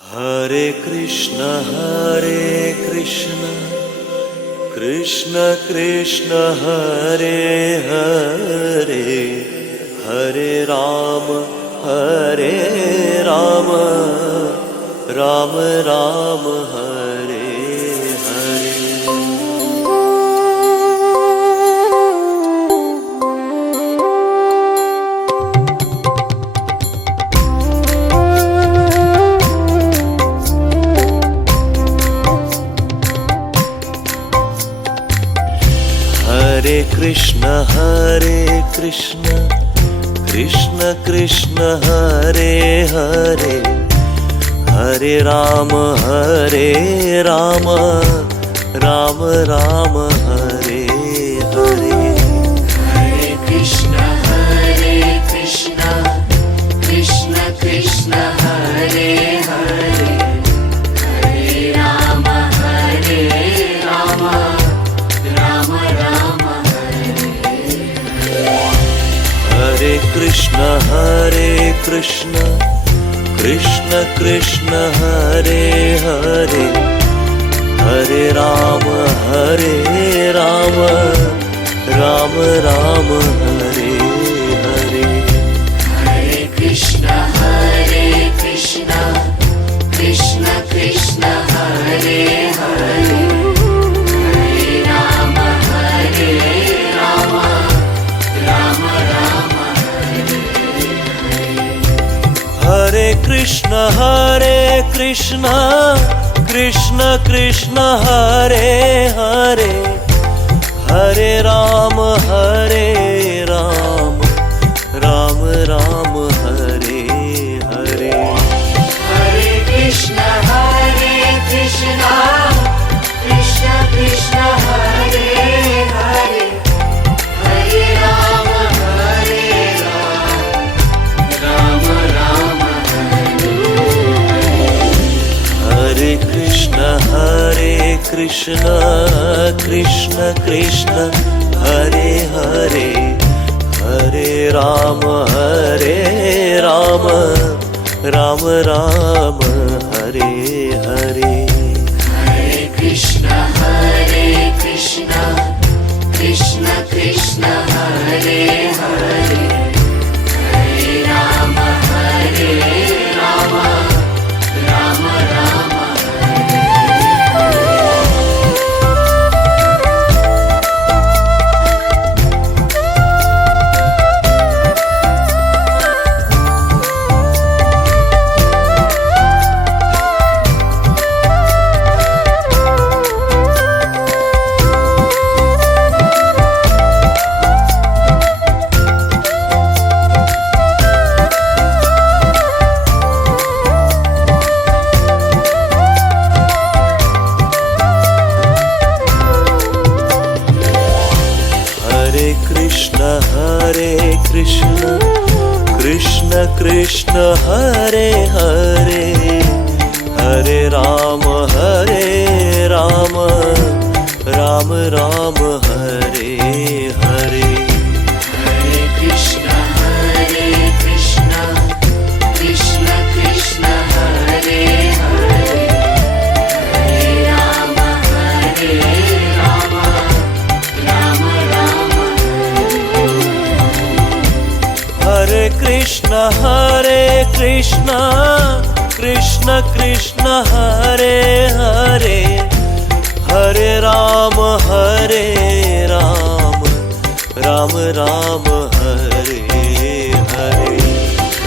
हरे कृष्ण कृष्ण कृष्ण हरे हरे हरे राम राम राम हरे हरे। हरे कृष्ण कृष्ण कृष्ण हरे हरे हरे राम राम राम हरे हरे। हरे कृष्ण कृष्ण कृष्ण हरे हरे हरे राम राम राम हरे। हरे कृष्ण कृष्ण कृष्ण हरे हरे हरे राम राम राम हरे हरे। हरे कृष्ण कृष्ण कृष्ण हरे हरे हरे राम राम राम हरे। हरे कृष्ण कृष्ण कृष्ण हरे हरे हरे राम राम राम हरे हरे। हरे कृष्ण कृष्ण कृष्ण हरे हरे हरे राम राम राम हरे। हरे कृष्ण कृष्ण कृष्ण हरे हरे हरे राम राम राम हरे हरे। हरे कृष्ण कृष्ण कृष्ण हरे हरे हरे राम राम राम हरे कृष्ण कृष्ण कृष्ण हरे हरे हरे राम राम राम हरे हरे। हरे कृष्ण कृष्ण कृष्ण हरे हरे हरे राम राम राम हरे कृष्ण कृष्ण कृष्ण हरे हरे हरे राम राम राम हरे हरे।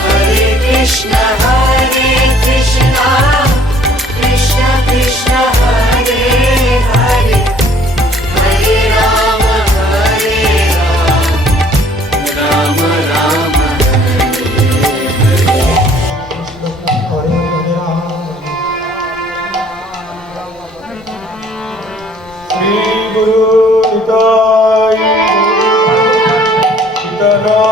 हरे कृष्ण कृष्ण कृष्ण हरे हरे हरे राम राम राम श्री गुरु निताय सीताराम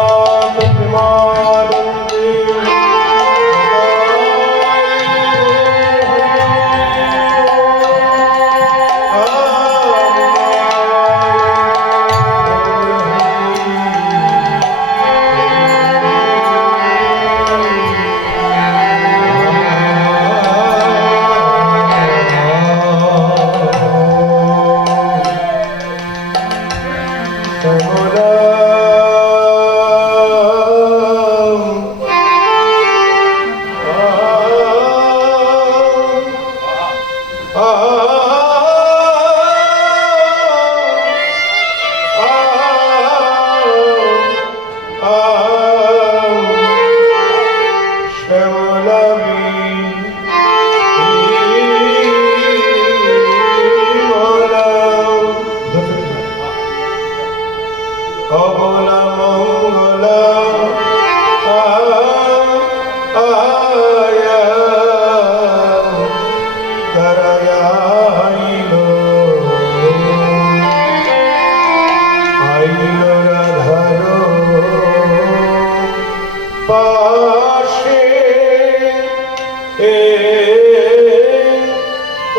পাশে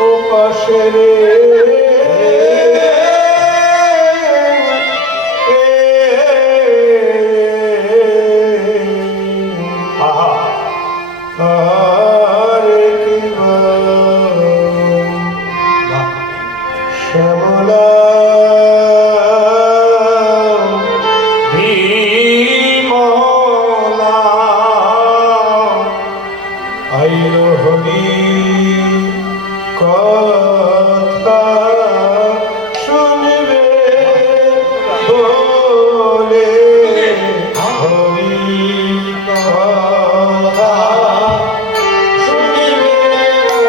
ও পাশে রে আর কি শ্যামলা বিমলা আইল হরি কথা শুনবে বলে হরি কথা শুনবে হরি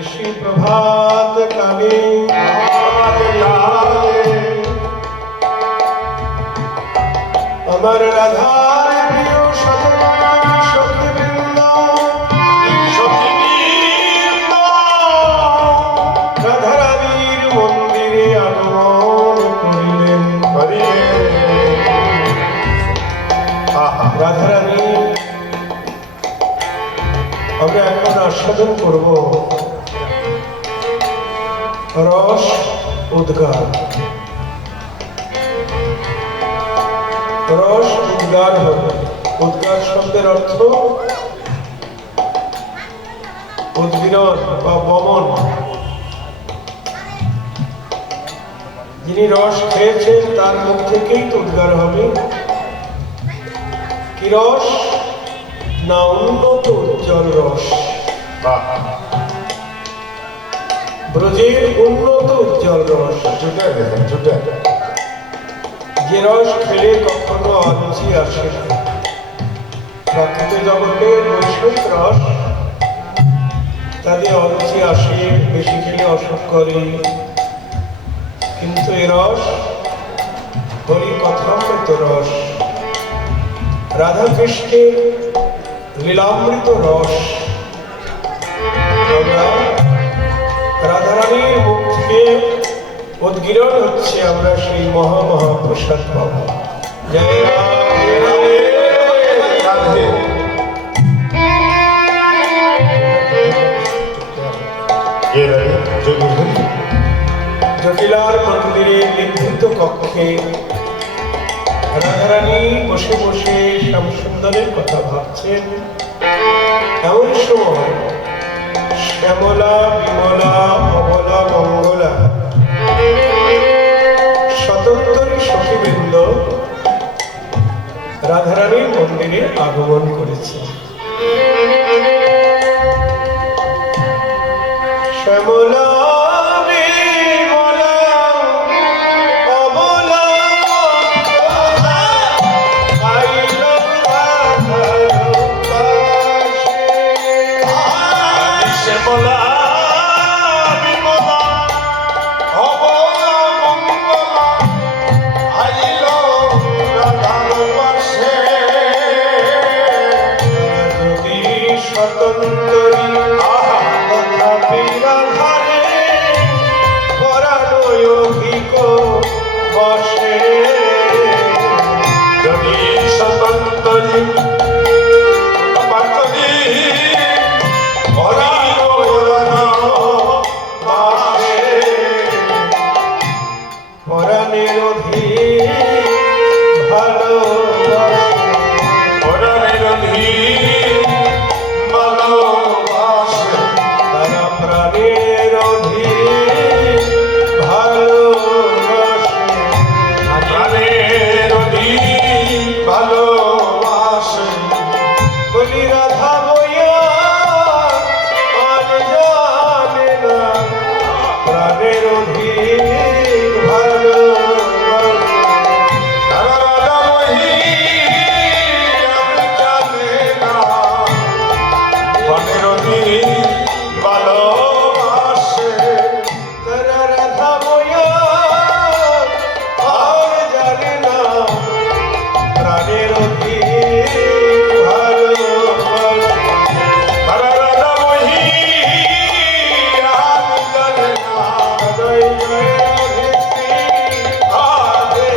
ঋষি প্রভাত কালে আমার রাধার প্রিয় শতকোটি সখীবৃন্দ রাধারানীর মন্দিরে আগমন করিলেন। রাধারানী আমরা এখন আস্বাদন করব রস উদ্গার। রস উদ্গার হবে। উদ্গার শব্দের অর্থ উদ্গীরণ বা বমন। যিনি রস খেয়েছেন তার মুখ থেকেই তো উদ্গার হবে। কি রস? না উন্নত উজ্জ্বল রস। ব্রজের উন্নত উজ্জ্বল রস, যে রস খেলে কখনো অরুচি আসে না। প্রাকৃত জগতের বৈষয়িক রস তাদের অরুচি আসে, বেশি খেলে অসুখ করে, কিন্তু এ রস হরি কথামৃত রস, রাধা কৃষ্ণের লীলামৃত রস। আমরা রাধারানীর মুখ থেকে উদ্গীরণ হচ্ছে, আমরা সেই মহাপ্রসাদ পাব। জয় জটিলার মন্দিরে নিভৃত কক্ষে রাধারানী বসে বসে শ্যামসুন্দরের কথা ভাবছেন। এমন সময় শ্যামলা, বিমলা, অবলা, মঙ্গলা শতোত্তরী সখীবৃন্দ রাধারানীর মন্দিরে আগমন করেছে। শ্যামলা, বসে যদি সতন্তরি পাতরি ওরা ওরা বসে পরাণের অধীন ভালোবাসে ওরা নিরধীর ভালোবাসে তারা প্রাণের অধীন ভালোবাসে প্রাণের অধীর ভালোবাসে বলি রাধা বইয়া আর জানে না প্রাণের অধীন ভালোবাসে তারা রাধা বহি আমি জানে না প্রাণের অধীর ভালোবাসে তারা রাধা বইয়া আর জানে না প্রাণের অধীন ভালোবাসে তারা রাধা বহি আমি জানে না জয় জয় রাধে শ্রী রাধে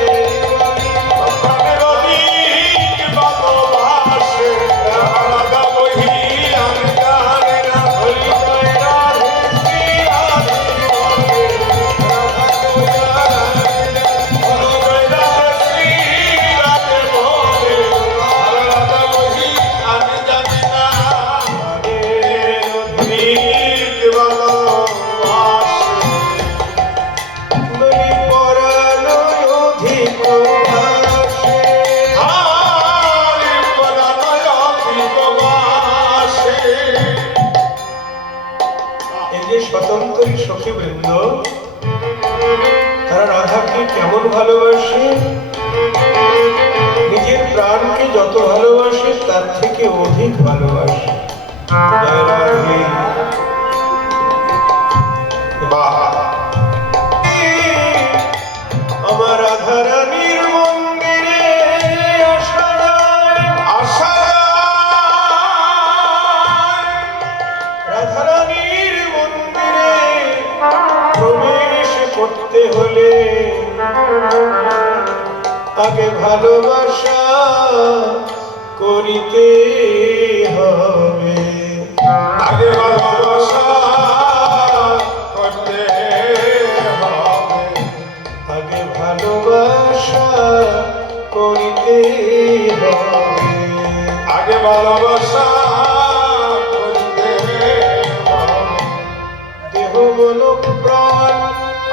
প্রাণের অধীর ভালোবাসে তারা রাধা বহি আমি জানে না হরি জয় রাধে শ্রী রাধে বলি পরানো অধিক ভাসে এই যে স্বতন্ত্রী সখীবৃন্দ তারা রাধাকে কেমন ভালোবাসে নিজের প্রাণকে যত ভালোবাসে তার থেকে অধিক ভালোবাসে জয় রাধে। আমার রাধা রানীর মন্দিরে আসা যায় রাধা রানীর মন্দিরে প্রবেশ করতে হলে আগে ভালোবাসা করিতে হবে আগে ভালোবাসা করতে হবে আগে ভালোবাসা করিতে হবে আগে ভালোবাসা করতে হবে দেহ মন প্রাণ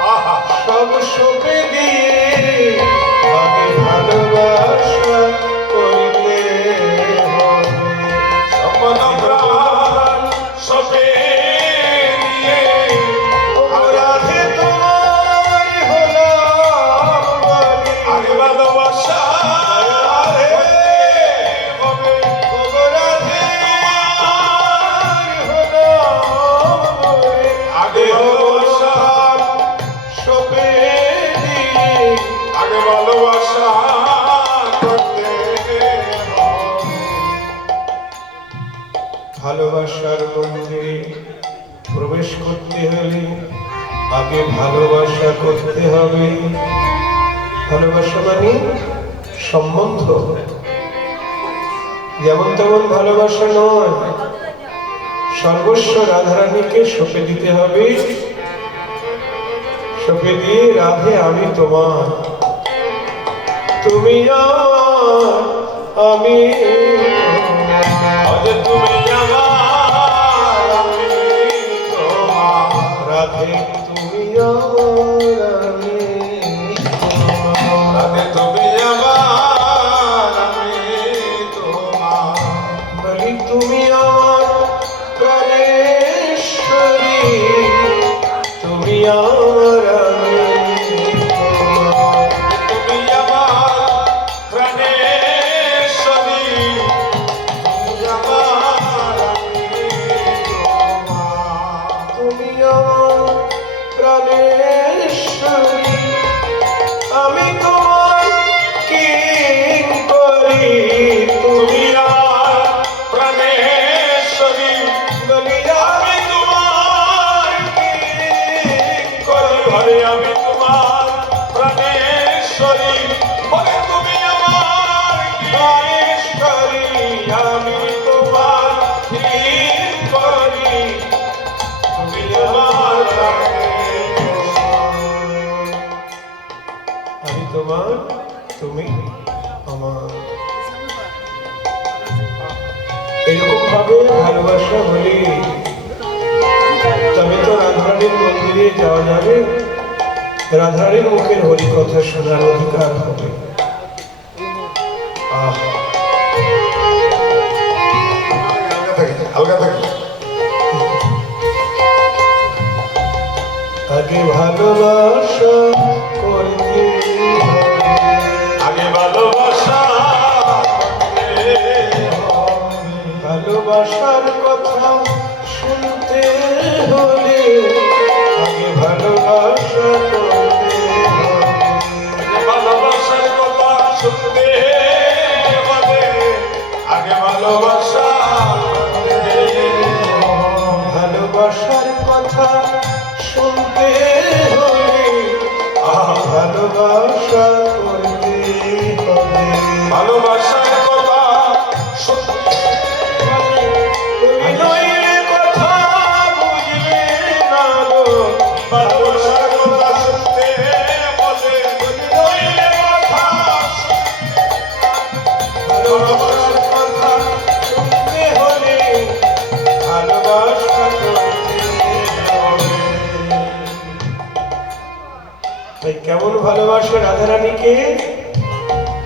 আহা সব সপে দিয়ে আগে ভালোবাসা করিতে হবে সম্পদ প্রাণ সবে দিয়ে রাধে তোমার হলাম বলি আগে ভালোবাসা করতে হবে রাধে তোমার হলাম বলি আগে ভালোবাসা সপে দিয়ে আগে ভালোবাসা করতে হবে ভালোবাসার মন্দিরে প্রবেশ করতে হলে আগে ভালোবাসা করতে হবে ভালোবাসা মানে সম্বন্ধ যেমন তেমন ভালোবাসা নয় সর্বস্ব রাধারানীকে সঁপে দিতে হবে সঁপে দিয়ে রাধে আমি তোমার তুমি আমার আমি আজ তুমি আমার আমি তোমার রাধে তুমি আমার আমি তোমার। আগে তুমি আমার আমি তোমার বলি তুমি আমার প্রাণেশ্বরী তুমি আমার আমি তোমার। তুমি আমার প্রাণেশ্বরী তুমি আমার আমি তোমার তুমি আমার প্রাণেশ্বরী আমি তোমার কি করি তুমি আমার প্রাণেশ্বরী বলি আমি তোমার কি করি ঘরে আমি তোমার প্রাণেশ্বরী ভালোবাসা হলে তবে তো রাধারানীর মন্দিরে যাওয়া যাবে, রাধারানীর মুখের হরি কথা শোনার অধিকার হবে। হালকা থাকি। আগে ভালোবাসা করতে হবে, আগে ভালোবাসা ভালোবাসার কথা শুনতে হলে আগে ভালোবাসা করতে হবে, ভালোবাসার কথা শুনতে হবে, আগে ভালোবাসা ভালোবাসার কথা শুনতে হলে ভালোবাসা করতে হবে। ভালোবাসার কথা শুনতে তুমি নইলে কথা বুঝলে না গো, ভালোবাসার কথা শুনতে বলে নইলে কথা ভালোবাসার কথা শুনতে হলে ভালোবাসা করতে হবে। তাই কেমন ভালোবাসে রাধারানীকে,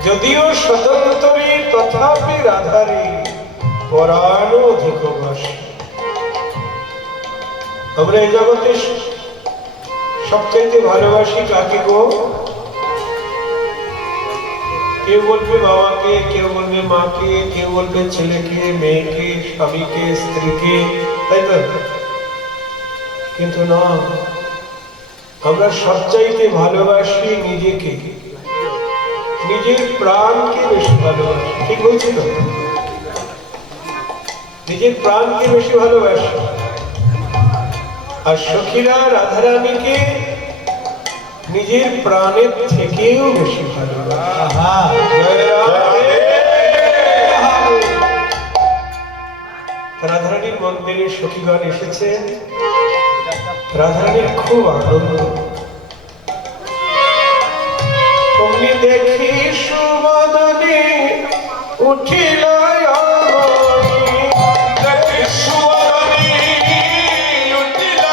যদিও স্বতন্ত্রী তথাপি রাধারে পরাণ অধিক বাসে। আমরা এই জগতে সবচাইতে ভালোবাসি কাকে গো? কেউ বলবে বাবাকে, কেউ বলবে মাকে, কেউ বলবে ছেলেকে, মেয়েকে, স্বামীকে, স্ত্রীকে, তাই তো? কিন্তু না, আমরা সবচাইতে ভালোবাসি নিজেকে, নিজের প্রাণকে বেশি ভালোবাসি। ঠিক বলছি তো? নিজের প্রাণকে বেশি ভালোবাসি। আর সখীরা রাধারানীকে নিজের প্রাণের থেকেও বেশি ভালোবাসে। জয় রাধে। রাধারানীর মন্দিরে সখীগণ এসেছেন, রাধারানীর খুব আনন্দ। তুমি দেখি সুবদনে উঠিল অমনি, দেখি সুবদনে উঠিল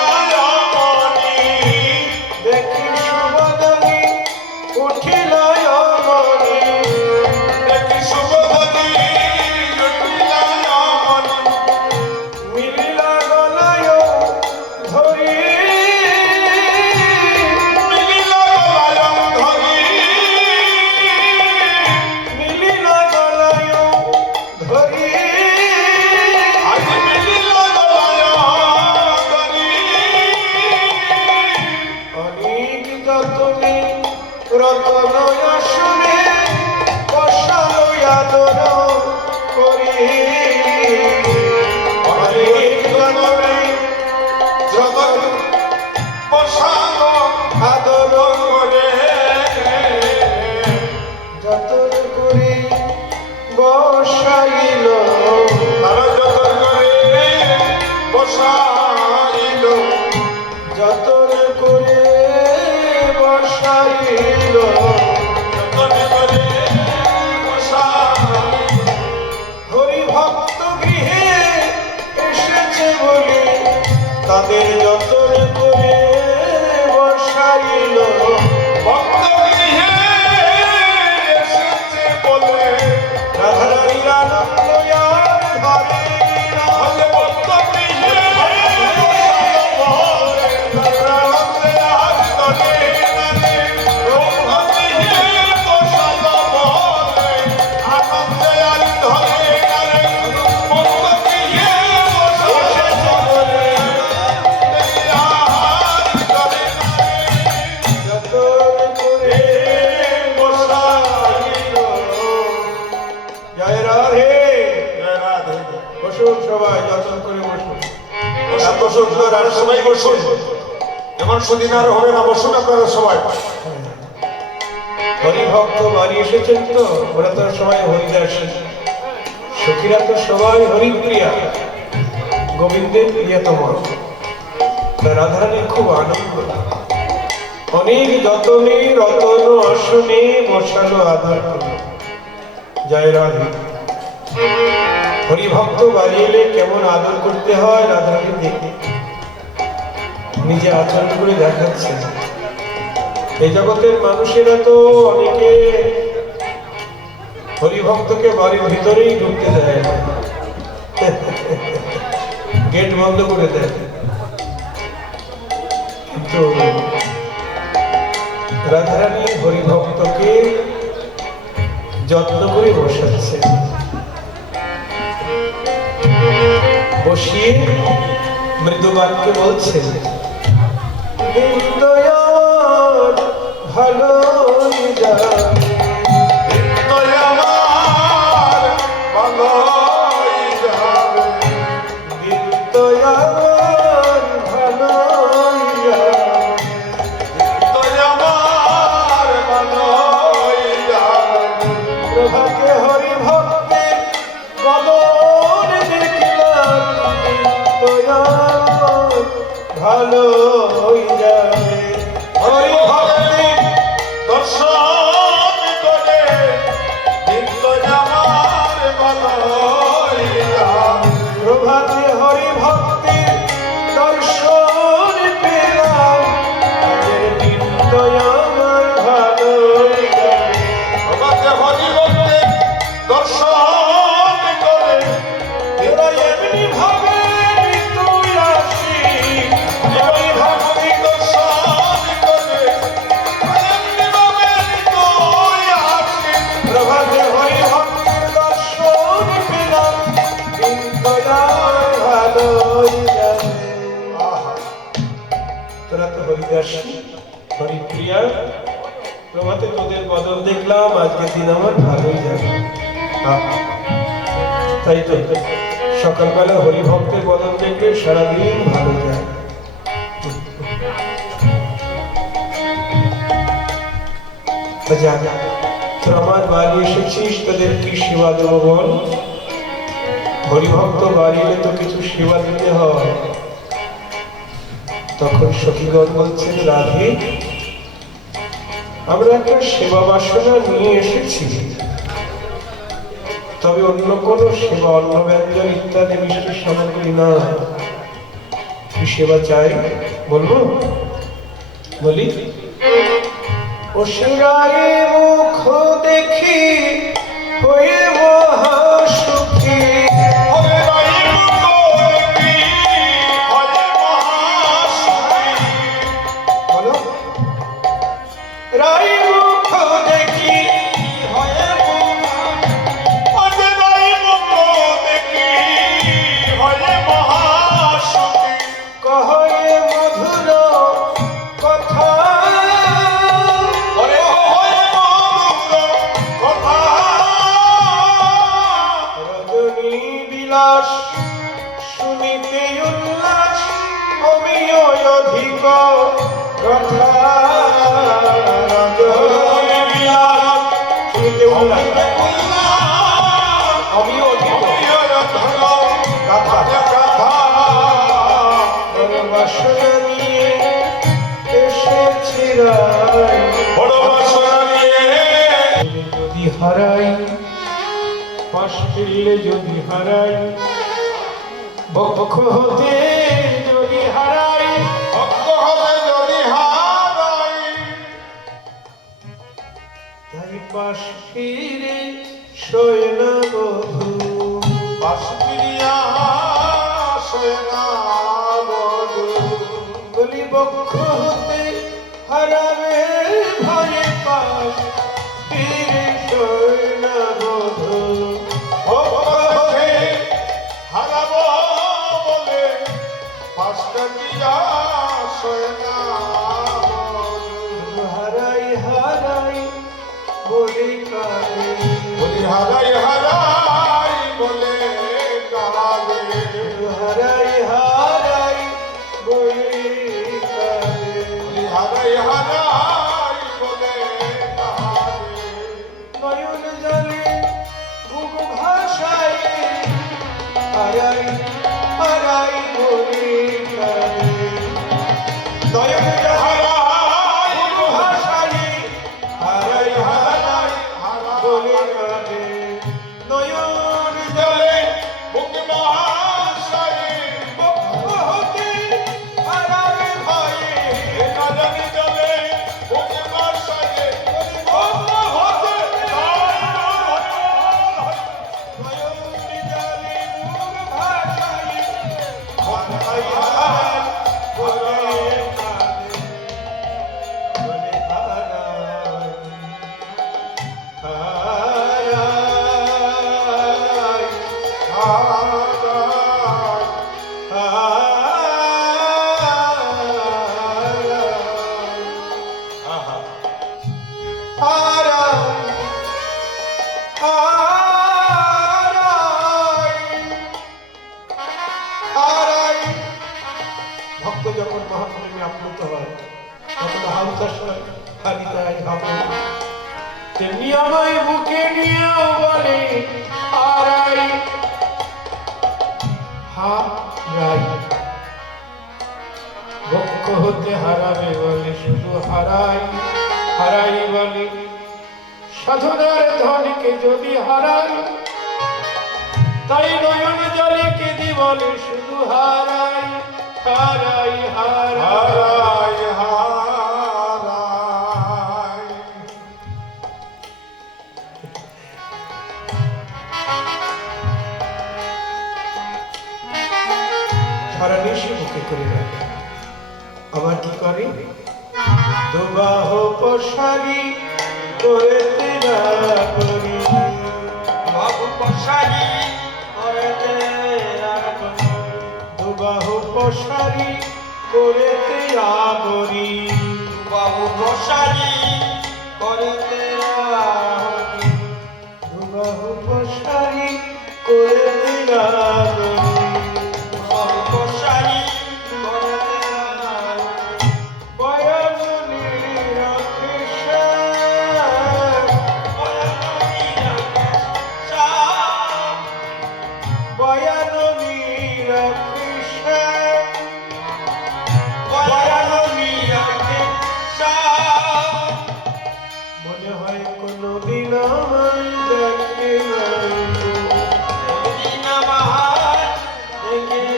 অমনি, দেখি সুবদনে উঠিল অমনি, দেখি সুবদনে উঠিল অমনি, মিলিলা গলায় ধরি, মিলিল গলায়ং ধরি, মিলিলা গলায় ধরি, আজ মিলিল গলায়ং ধরি, অনেক যতনে রতন আসনে বসালো আদর করি, অনেক যতনে জগৎ বসালো আদর করে, যতন করে বসাইল, তারা যতন করে বসাইল, যতন করে বসাইল, যতন করে বসাইল, হরি ভক্ত গৃহে এসেছে বলে তাদের যতন করে বসাইল, ভক্ত গৃহে এসেছে বলে, রাধারানীর আনন্দ আর ধরে না। বলে ভক্ত গৃহে বসালো বলে, আনন্দে আর ধরে না রে। ভক্ত গৃহে বসালো বলে, আনন্দে আর ধরে না রে। ভক্ত গৃহে বসালো বলে, আর ধরে না রে। যতন করে বসাইল। জয় রাধে। বসুন সবাই, যতন করে বসুন। এত সুন্দর আর সবাই বসুন, এমন সুদিন আর হবে না, বসুন আপনারা সবাই। হরিভক্ত বাড়ি এসেছেন তো, ওরা তো সবাই হরিদাস, সখীরা তো সবাই হরিপ্রিয়া, গোবিন্দের প্রিয়তম। রাধারানীর খুব আনন্দ, অনেক যতনে রতন আসনে বসালো আদর করে। জয় রাধে। হরিভক্ত বাড়ি এলে কেমন আদর করতে হয় রাধাকে দেখে নিজে আচরণ করে দেখাচ্ছে। এই জগতের মানুষেরা তো অনেকে হরিভক্তকে বাড়ির ভিতরেই ঢুকতে দেয় না, গেট বন্ধ করে দেয়। কিন্তু রাধারানী হরিভক্তকে যত্ন করে বসাচ্ছে, বসিয়ে মৃদুবাক্যে বলছে, ভালো প্রভাতে হরি ভক্তের বদন দেখলাম, ভালো যাবে। হরি ভক্তের দর্শন করে প্রভাতে হরি ভক্তের দর্শন পেলাম, আজের দিন আমার ভালো যাবে। দর্শন করে এরা এমনি ভাবে তুই আসি, হরি ভক্তি দর্শন করে প্রভাতে হরি ভক্তের দর্শন পেলাম, দিন ভালো যাবে। তোরা তো হরিদাসী হরিপ্রিয়া, প্রভাতে তোদের বদল দেখলাম, আজকের দিন আমার ভালোই যাবে। তাই তো সকালবেলা হরিভক্তের বদল দেখলে সারাদিন ভালো যায়। যা তোর আমার বাড়ি এসেছিস, তোদের কি সেবা দেবো বল? হরিভক্ত বাড়ি এলে তো কিছু সেবা দিতে হয়। তখন সখীগণ বলছেন, রাধে আমরা একটা সেবা বাসনা নিয়ে এসেছি, তবে অন্য কোনো সেবা, অন্ন ব্যঞ্জন ইত্যাদি মিষ্টি সামগ্রী না। কি সেবা চাই বলবো? বলি, ও শিরায় মুখ দেখি হয়ে মহাসুখী, বলো রাই মুখ দেখি হয়ে কহে মধুর কথা, রজনী বিলাস শুনিতে উল্লাস, অমিয় অধিক কথা। রজনী বিলাস শুনিতে উল্লাস, অমিয় অধিক কথা। বাসনা নিয়ে এসেছি রায়, যদি হারাই পাশ ফিরলে, যদি হারাই বক্ষ হতে, যদি হারাই তাই পাশ ফিরে শোয় না বধূ, বলি বক্ষ হতে হারাবে ভয়ে, পাশ ফিরে শোয় না বধূ। হারাই হারাই বলি কারে, হারাই হারাই বলে কাঁদে, হারাই হারাই বলি কারে। হারাই হারাই বলে কাঁদে। নয়ন জলে বুক ভাষায়, হারাই হারাই বলি কারে। নয়ন জলে বুক ভাষায়, হারাই হারাই বলি কারে। নয়ন জলে করতে হয়, তখন হাউতাস হয়, হারিতায় হাবো। তেমনি আমায় বুকে নিয়েও বলে হারাই হারাই, বক্ষ হতে হারাবে বলে শুধু হারাই হারাই বলে। সাধনার ধনকে যদি হারাই, তাই নয়ন জলে কেঁদে বলে শুধু হারাই হারাই হারাই। হারাই হারাই। সারা নিশি মুখে করে রাখে, আবার কি করে দুবাহ প্রসারী করে তেরা করি, বাবু পশারি করে তেরা করি, দুবাহ প্রসারী করে তেরা করি, বাবু পশারি করে তেরা করি, দুবাহ প্রসারী করে তেরা করি, বাবু পশারি করে তেরা বয়সনী রাখেশ, বয়াননী রাখেশ, বয়াননী রাখেশ। মনে হয় কোনদিন আমায় দেখে নাই, দেখে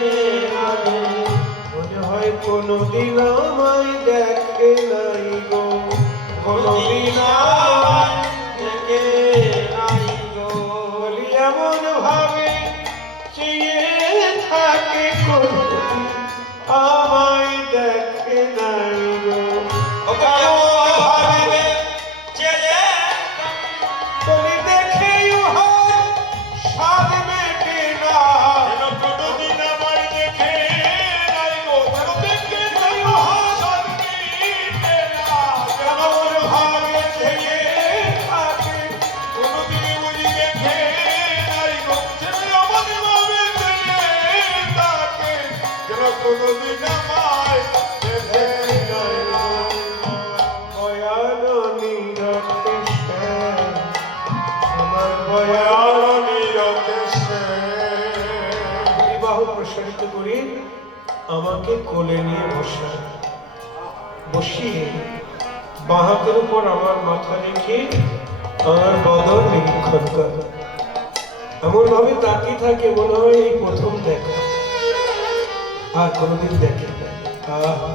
নাই, মনে হয় কোনদিন আমায় দেখে নাই গো, কোনদিন আমায় দেখে নাই গো। বলি এমন ভাবে চেয়ে থাকে কোনদিন আমায় দেখে নাই গো, বলি দেখে উহার স্বাদ মেটে না, কোনদিন আমায় দেখে নাই গো, দেখে নাই উহার স্বাদ মিটে না। কেমন ভাবে চেয়ে থাকে কোনদিন বুঝি দেখে নাই গো, যেন আমাদের ভাবে দেখে থাকে, যেন কোনদিন আমায় দেখে নাই গো। বয়াননী রাখেশ, আমার বয়ান বয়াননী রাখেশ, বিবাহ প্রসারিত করি, আমাকে কোলে নিয়ে বসিয়ে বাঁ হাতের উপর আমার মাথা রেখে আমার বদন নিরীক্ষণ করে, এমন ভাবে তাকিয়ে থাকে মনে হয় এই প্রথম দেখা, আর কোনোদিন দেখে না। আহা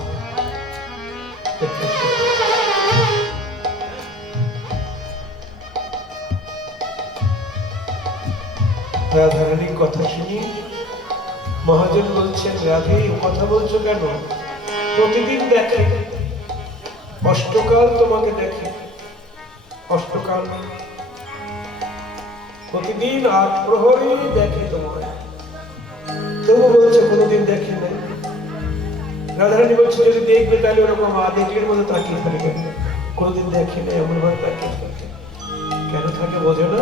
রাধারানীর কথা শুনি মহাজন বলছেন, রাধে ও কথা বলছো কেন? প্রতিদিন দেখে, অষ্টকাল তোমাকে দেখে, অষ্টকাল প্রতিদিন ৮ প্রহরে দেখে তোমাকে, তবু বলছে কোনোদিন দেখে নাই। রাধারানী বলছে যদি দেখবে তাহলে ওরকম আদেকের মতো তাকিয়ে থাকে, কোনোদিন দেখে নাই এমন ভাবে তাকিয়ে থাকে, কেন থাকে বোঝো না?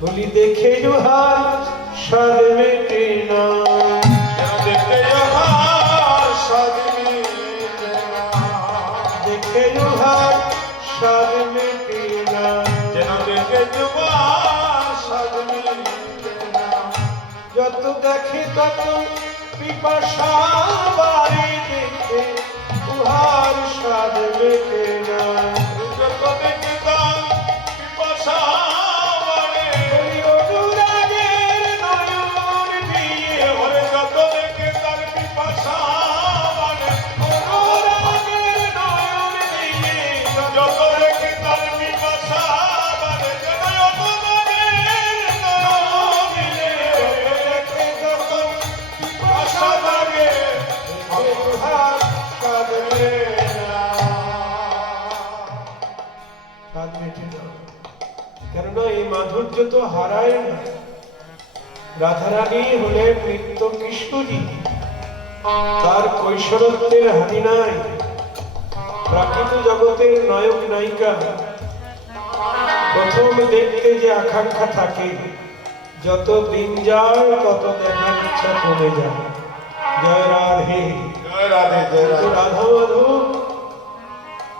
বলি দেখে জোহার স্বাদ মেটে না, যেন দেখে উহার স্বাদ মিটে না। দেখে জোহার স্বাদ মেটে না, যেন দেখে উহার স্বাদ মিটে না। যত দেখে তত পিপাসা বাড়ে, দেখে উহার স্বাদ মেটে না। যত দেখে তার পিপাসা বাড়ে, বলি অনুরাগের নয়ন দিয়ে, ওরে যত দেখে তার পিপাসা বাড়ে, অনুরাগের নয়ন দিয়ে, যত দেখে তার পিপাসা বাড়ে, যেন অনুরাগের নয়ন দিয়ে দেখে তত আশা লাগে উহার স্বাদ মেটে না। স্বাদ মেটে না, কেননা এই মাধুর্য তো হারায় না। রাধারানী হলেন নিত্য কিশোরী, তার কৈশোরত্বের হানি নাই। প্রাকৃত জগতের নায়ক নায়িকা প্রথম দেখতে যে আকাঙ্ক্ষা থাকে, যত দিন যায় তত দেখার ইচ্ছা কমে যায়। জয় রাধে। জয় রাধে জয় কিন্তু রাধে। রাধা মাধব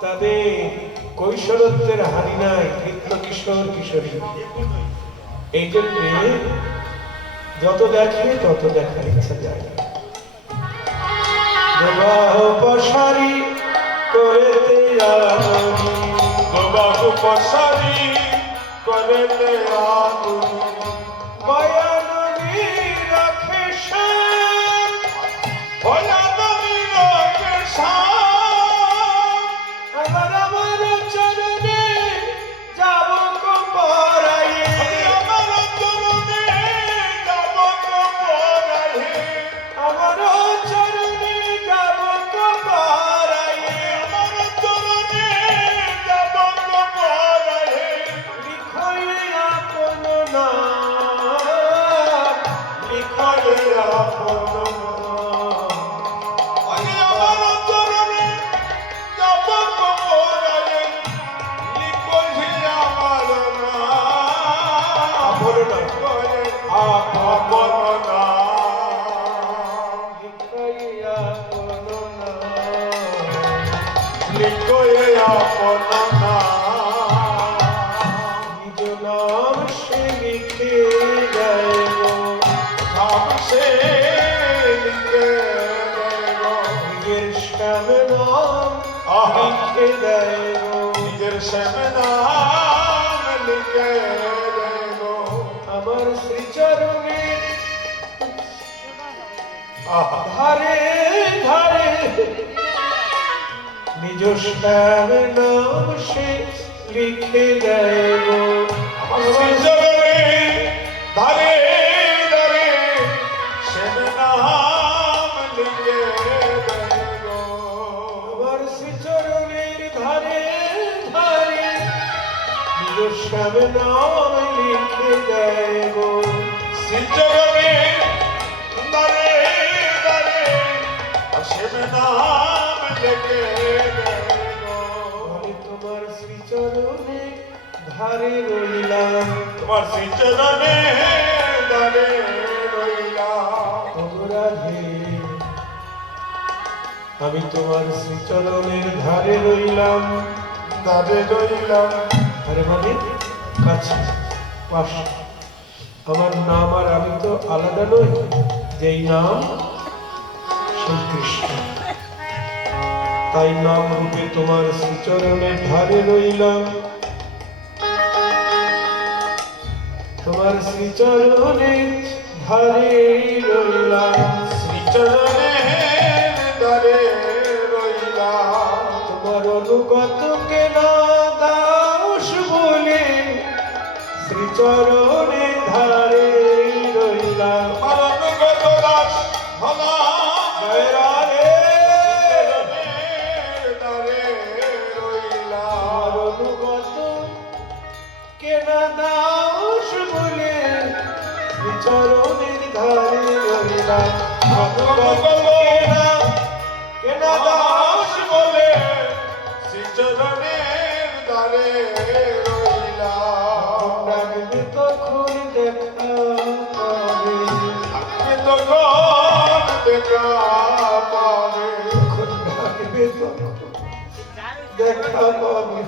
তাদের কৈশোরত্বের হানি নাই, নিত্য কিশোর কিশোরী। এই জন্যে যত দেখে তত দেখার ইচ্ছা যায় না। বিবাহ পশারি করেতে আননি, বাবু পশারি করেতে আগুন বয়াননি রাখে শ্যাম, ভয়ানবী লোকে শাম আমার আমার চরণে যাব পরায়ে, আমার চরণে যাব পরায়ে আমার চরণে যাব পরায়ে, আমার চরণে যাব পরায়ে লিখয়ে আপন নাম, লিখলে আপন আমি আমার চরণে যাব পরায়ে লিখলে আমার নাম আপন নাম, আপন নাম লিখয়ে আপন নাম, লিখলে আপন নাম নিজ নাম সে লিখে যাইব, সে লিখে দেব নিজের শ্যাম নাম আহা। লিখে যাইব, নিজের শ্যামে নাম লিখে দেব আমার শ্রীচরণে আহা ধারে ধারে নিজ শ্যাম নাম সে লিখে যাইব, আমার চরণে ধারে ধারে শ্যামে নাম লিখে দেব আমার শ্রীচরণের ধারে ধারে নিজ শ্যাম নাম লিখে যাইব, শ্রীচরণে ধারে ধারে শ্যামে নাম লিখে দেব আমি তোমার শ্রীচরণে ধারে রইলাম, তোমার শ্রীচরণে ধারে রইলাম ওগো রাধে আমি তোমার শ্রীচরণের ধারে রইলাম, ধারে রইলাম আরে মানে কাছে পাশে, আমার নাম আর আমি তো আলাদা নই, যেই নাম সেই কৃষ্ণ, তাই নাম রূপে তোমার শ্রীচরণের ধারে রইলাম, তোমার শ্রীচরণের ধারে রইলাম, শ্রীচরণে ধারে রইলাম তোমার অনুগত কে না দাস বলে শ্রীচরণে ধারে রইলাম, আমার অনুগত দাস হলাম জয় রাধে। শ্রীচরণে ধারে রইলাম আমার অনুগত কে না দাস বলে শ্রীচরণের ধারে রইলাম, অনুগত কে না দাস বলে শ্রীচরণের ধারে রইলাম ডাকবে তখন দেখা পাবে, আমি তখন দেখা পাবে তখন ডাকবে তখন দেখা পাবে,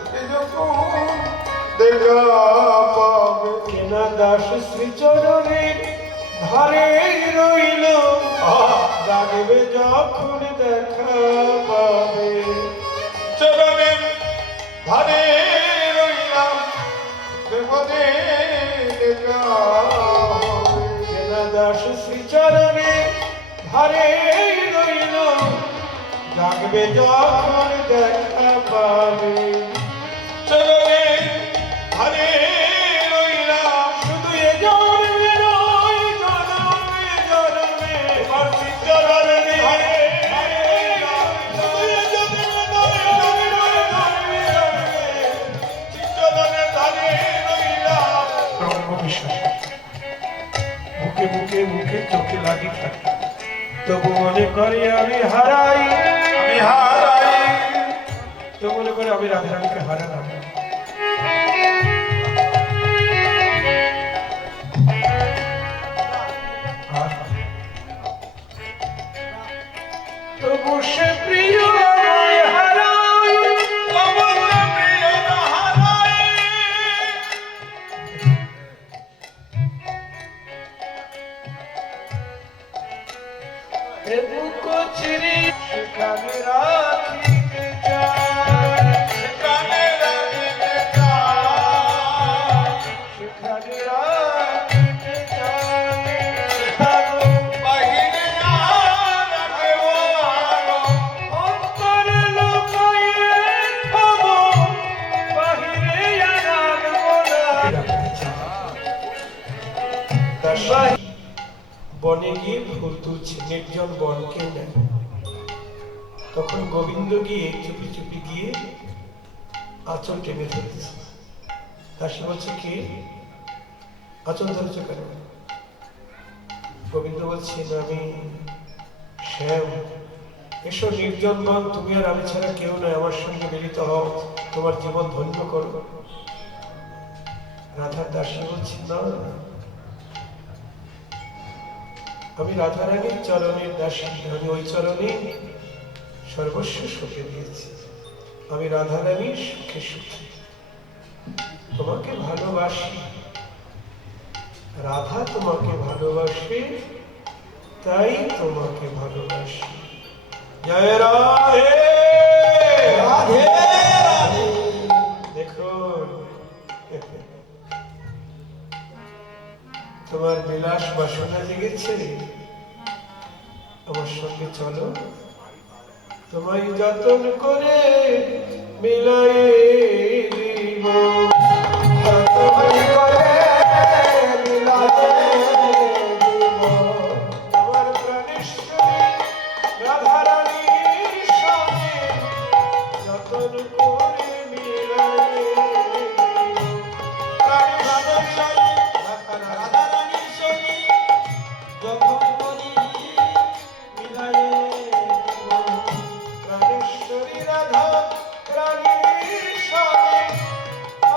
আমি যখন দেখা পাবে কেনা দাস শ্রীচরণের ধারে রইল, ডাকবে যখন দেখা পাবে, চরণের ধারে রইলাম দেবদে দেখা হবে কেনা দাস শ্রীচরণের ধারে রইল, ডাকবে যখন দেখা পাবে, চরণের ধারে রইলাম শুধু এ জন্মে নয় জন্মে জন্মে তোমার শ্রীচরণের ধারে শুধু এ জন্মে নয় শ্রীচরণের ধারে রইলাম ব্রহ্মবিশ্বাস বুকে বুকে বুকে চোখে লাগি থাকে, তবু মনে করি আমি হারাই, আমি হারাই তো মনে করে আমি রাধারানীকে হারালাম, দাসী বনে গিয়ে ফুল তুলছে, নির্জন বন, কেউ নেই। তখন গোবিন্দ গিয়ে চুপি চুপি গিয়ে আঁচল টেনে ধরেছে। দাসী বলছে, কি আঁচল ধরেছ কেন? গোবিন্দ বলছে, আমি শ্যাম, এসো নির্জন বন, তুমি আর আমি ছাড়া কেউ নয়, আমার সঙ্গে মিলিত হও, তোমার জীবন ধন্য করো। রাধার দাসী বলছি, না, আমি রাধারানীর চরণের দাসী, আমি ওই চরণে সর্বস্ব সুখে দিয়েছি, আমি রাধারানীর সুখে সুখী, তোমাকে ভালোবাসি, রাধা তোমাকে ভালোবাসে, তাই তোমাকে ভালোবাসি। জয় রাধে রাধে রাধে। দেখুন, তোমার বিলাস বাসনা জেগেছে, আমার সঙ্গে চলো, তোমায় যতন করে মিলাই দিব, যতন করে মিলাই দিব, তোমার প্রাণেশ্বরী রাধারানীর সঙ্গে যতন করে মিলাই দিব, প্রাণেশ্বরী রাধারানীর সঙ্গে যতন করে মিলাই দিব, প্রাণেশ্বরী রাধা রানীর সঙ্গে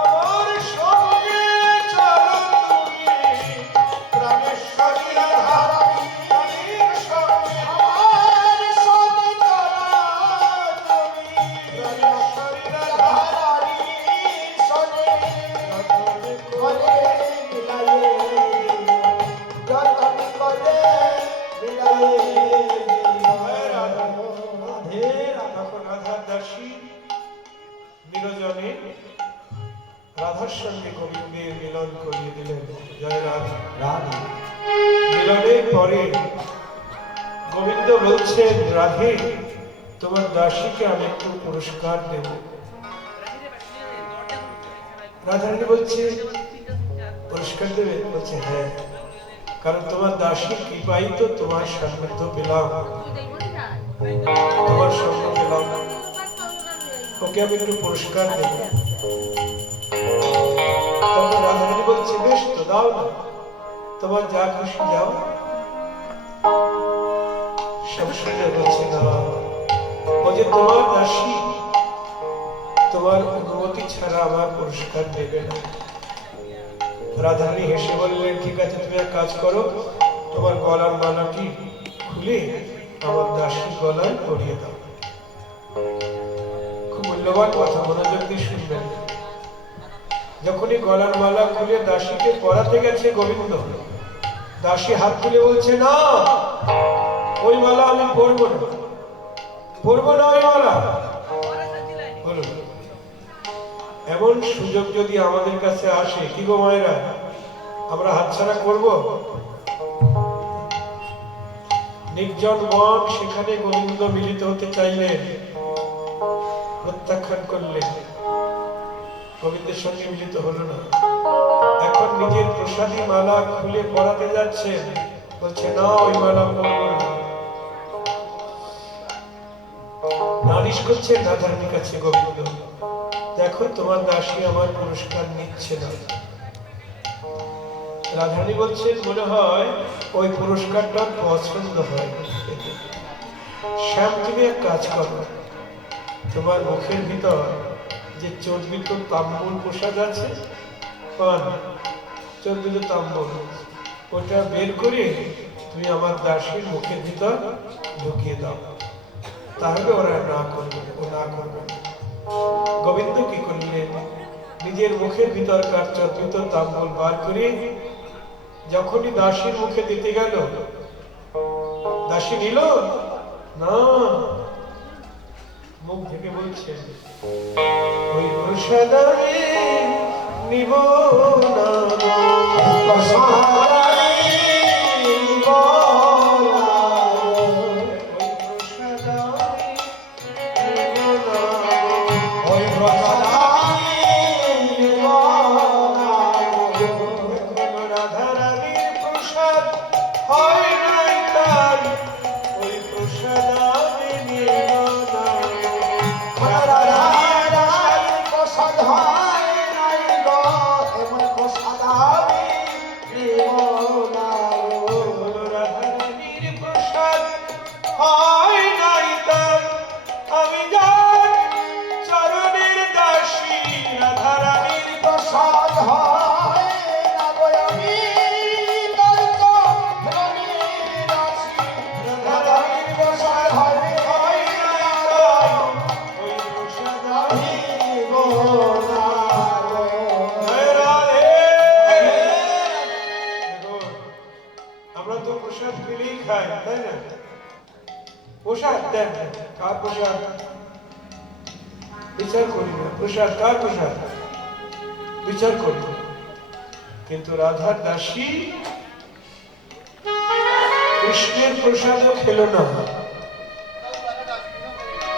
আমার সঙ্গে চলো তুমি, প্রাণেশ্বরী রাধা রানীর সঙ্গে আমার সঙ্গে চলো তুমি, প্রাণেশ্বরী রাধা রানীর সঙ্গে যতন করে মিলাই দিব, যতন করে মিলাই দিব। রাধে রাধা। তখন রাধার দাসী নিরজনে রাধার সঙ্গে গোবিন্দের মিলন করিয়ে দিলেন। জয় রাধা রাধে। মিলনের পরে গোবিন্দ বলছেন, রাধে, তোমার দাসীকে আমি একটু পুরস্কার দেব। রাধারানী বলছে, পুরস্কার দেবে? বলছে, হ্যাঁ, কারণ তোমার দাসীর কৃপাই তো তোমার সান্নিধ্য পেলাম, তোমার সঙ্গ পেলাম, ওকে আমি একটু পুরস্কার দেব। তখন রাধারানী বলছে, বেশ তো, দাও না, তোমার যা খুশি যাও। সব শুনে বলছে, না, ও যে তোমার দাসী, তোমার অনুমতি ছাড়া আমার পুরস্কার দেবে না। রাধারানী হেসে বললেন, ঠিক আছে, তুমি এক কাজ করো, তোমার গলার মালাটি খুলে আমার দাসীর গলায় পরিয়ে দাও। খুব মূল্যবান কথা, মনোযোগ দিয়ে শুনবেন। যখনই গলার মালা খুলে দাসীকে পরাতে গেছে গোবিন্দ, দাসী হাত তুলে বলছে, না, ওই মালা আমি পরবো না, পরবো না ওই মালা। বলুন, এমন সুযোগ যদি আমাদের কাছে আসে, কি গো মায়েরা, আমরা হাতছাড়া করব? নির্জন বন, সেখানে গোবিন্দ মিলিত হতে চাইলেন, প্রত্যাখ্যান করলেন, গোবিন্দের সঙ্গে মিলিত হলো না। এখন নিজের প্রসাদী মালা খুলে পরাতে যাচ্ছেন, বলছে, না, ওই মালা পরব না। নালিশ করছেন রাধারানীর কাছে গোবিন্দ, দেখো, তোমার দাসী আমার পুরস্কার নিচ্ছে না। রাধারানী বলছেন, মনে হয় ওই পুরস্কারটা পছন্দ হয়। শ্যাম, তুমি এক কাজ করো, তোমার মুখের ভিতর যে চর্বিত তাম্বুল প্রসাদ আছে, পান, চর্বিত তাম্বুল, ওটা বের করে তুমি আমার দাসীর মুখের ভিতর ঢুকিয়ে দাও, তাহলে ওরা না করবে, ও না করবে। গোবিন্দ কি করলেন, নিজের মুখের ভিতরকার চর্বিত তাম্বুল বার করে যখনই দাসীর মুখে দিতে গেল, দাসী নিল না, মুখ থেকে বলছেন, ওই প্রসাদ আমি নিব না, রাধারানীর প্রসাদ বিচার করি না। প্রসাদ কার প্রসাদ বিচার করি না। কিন্তু রাধার দাসী কৃষ্ণের প্রসাদও খেল না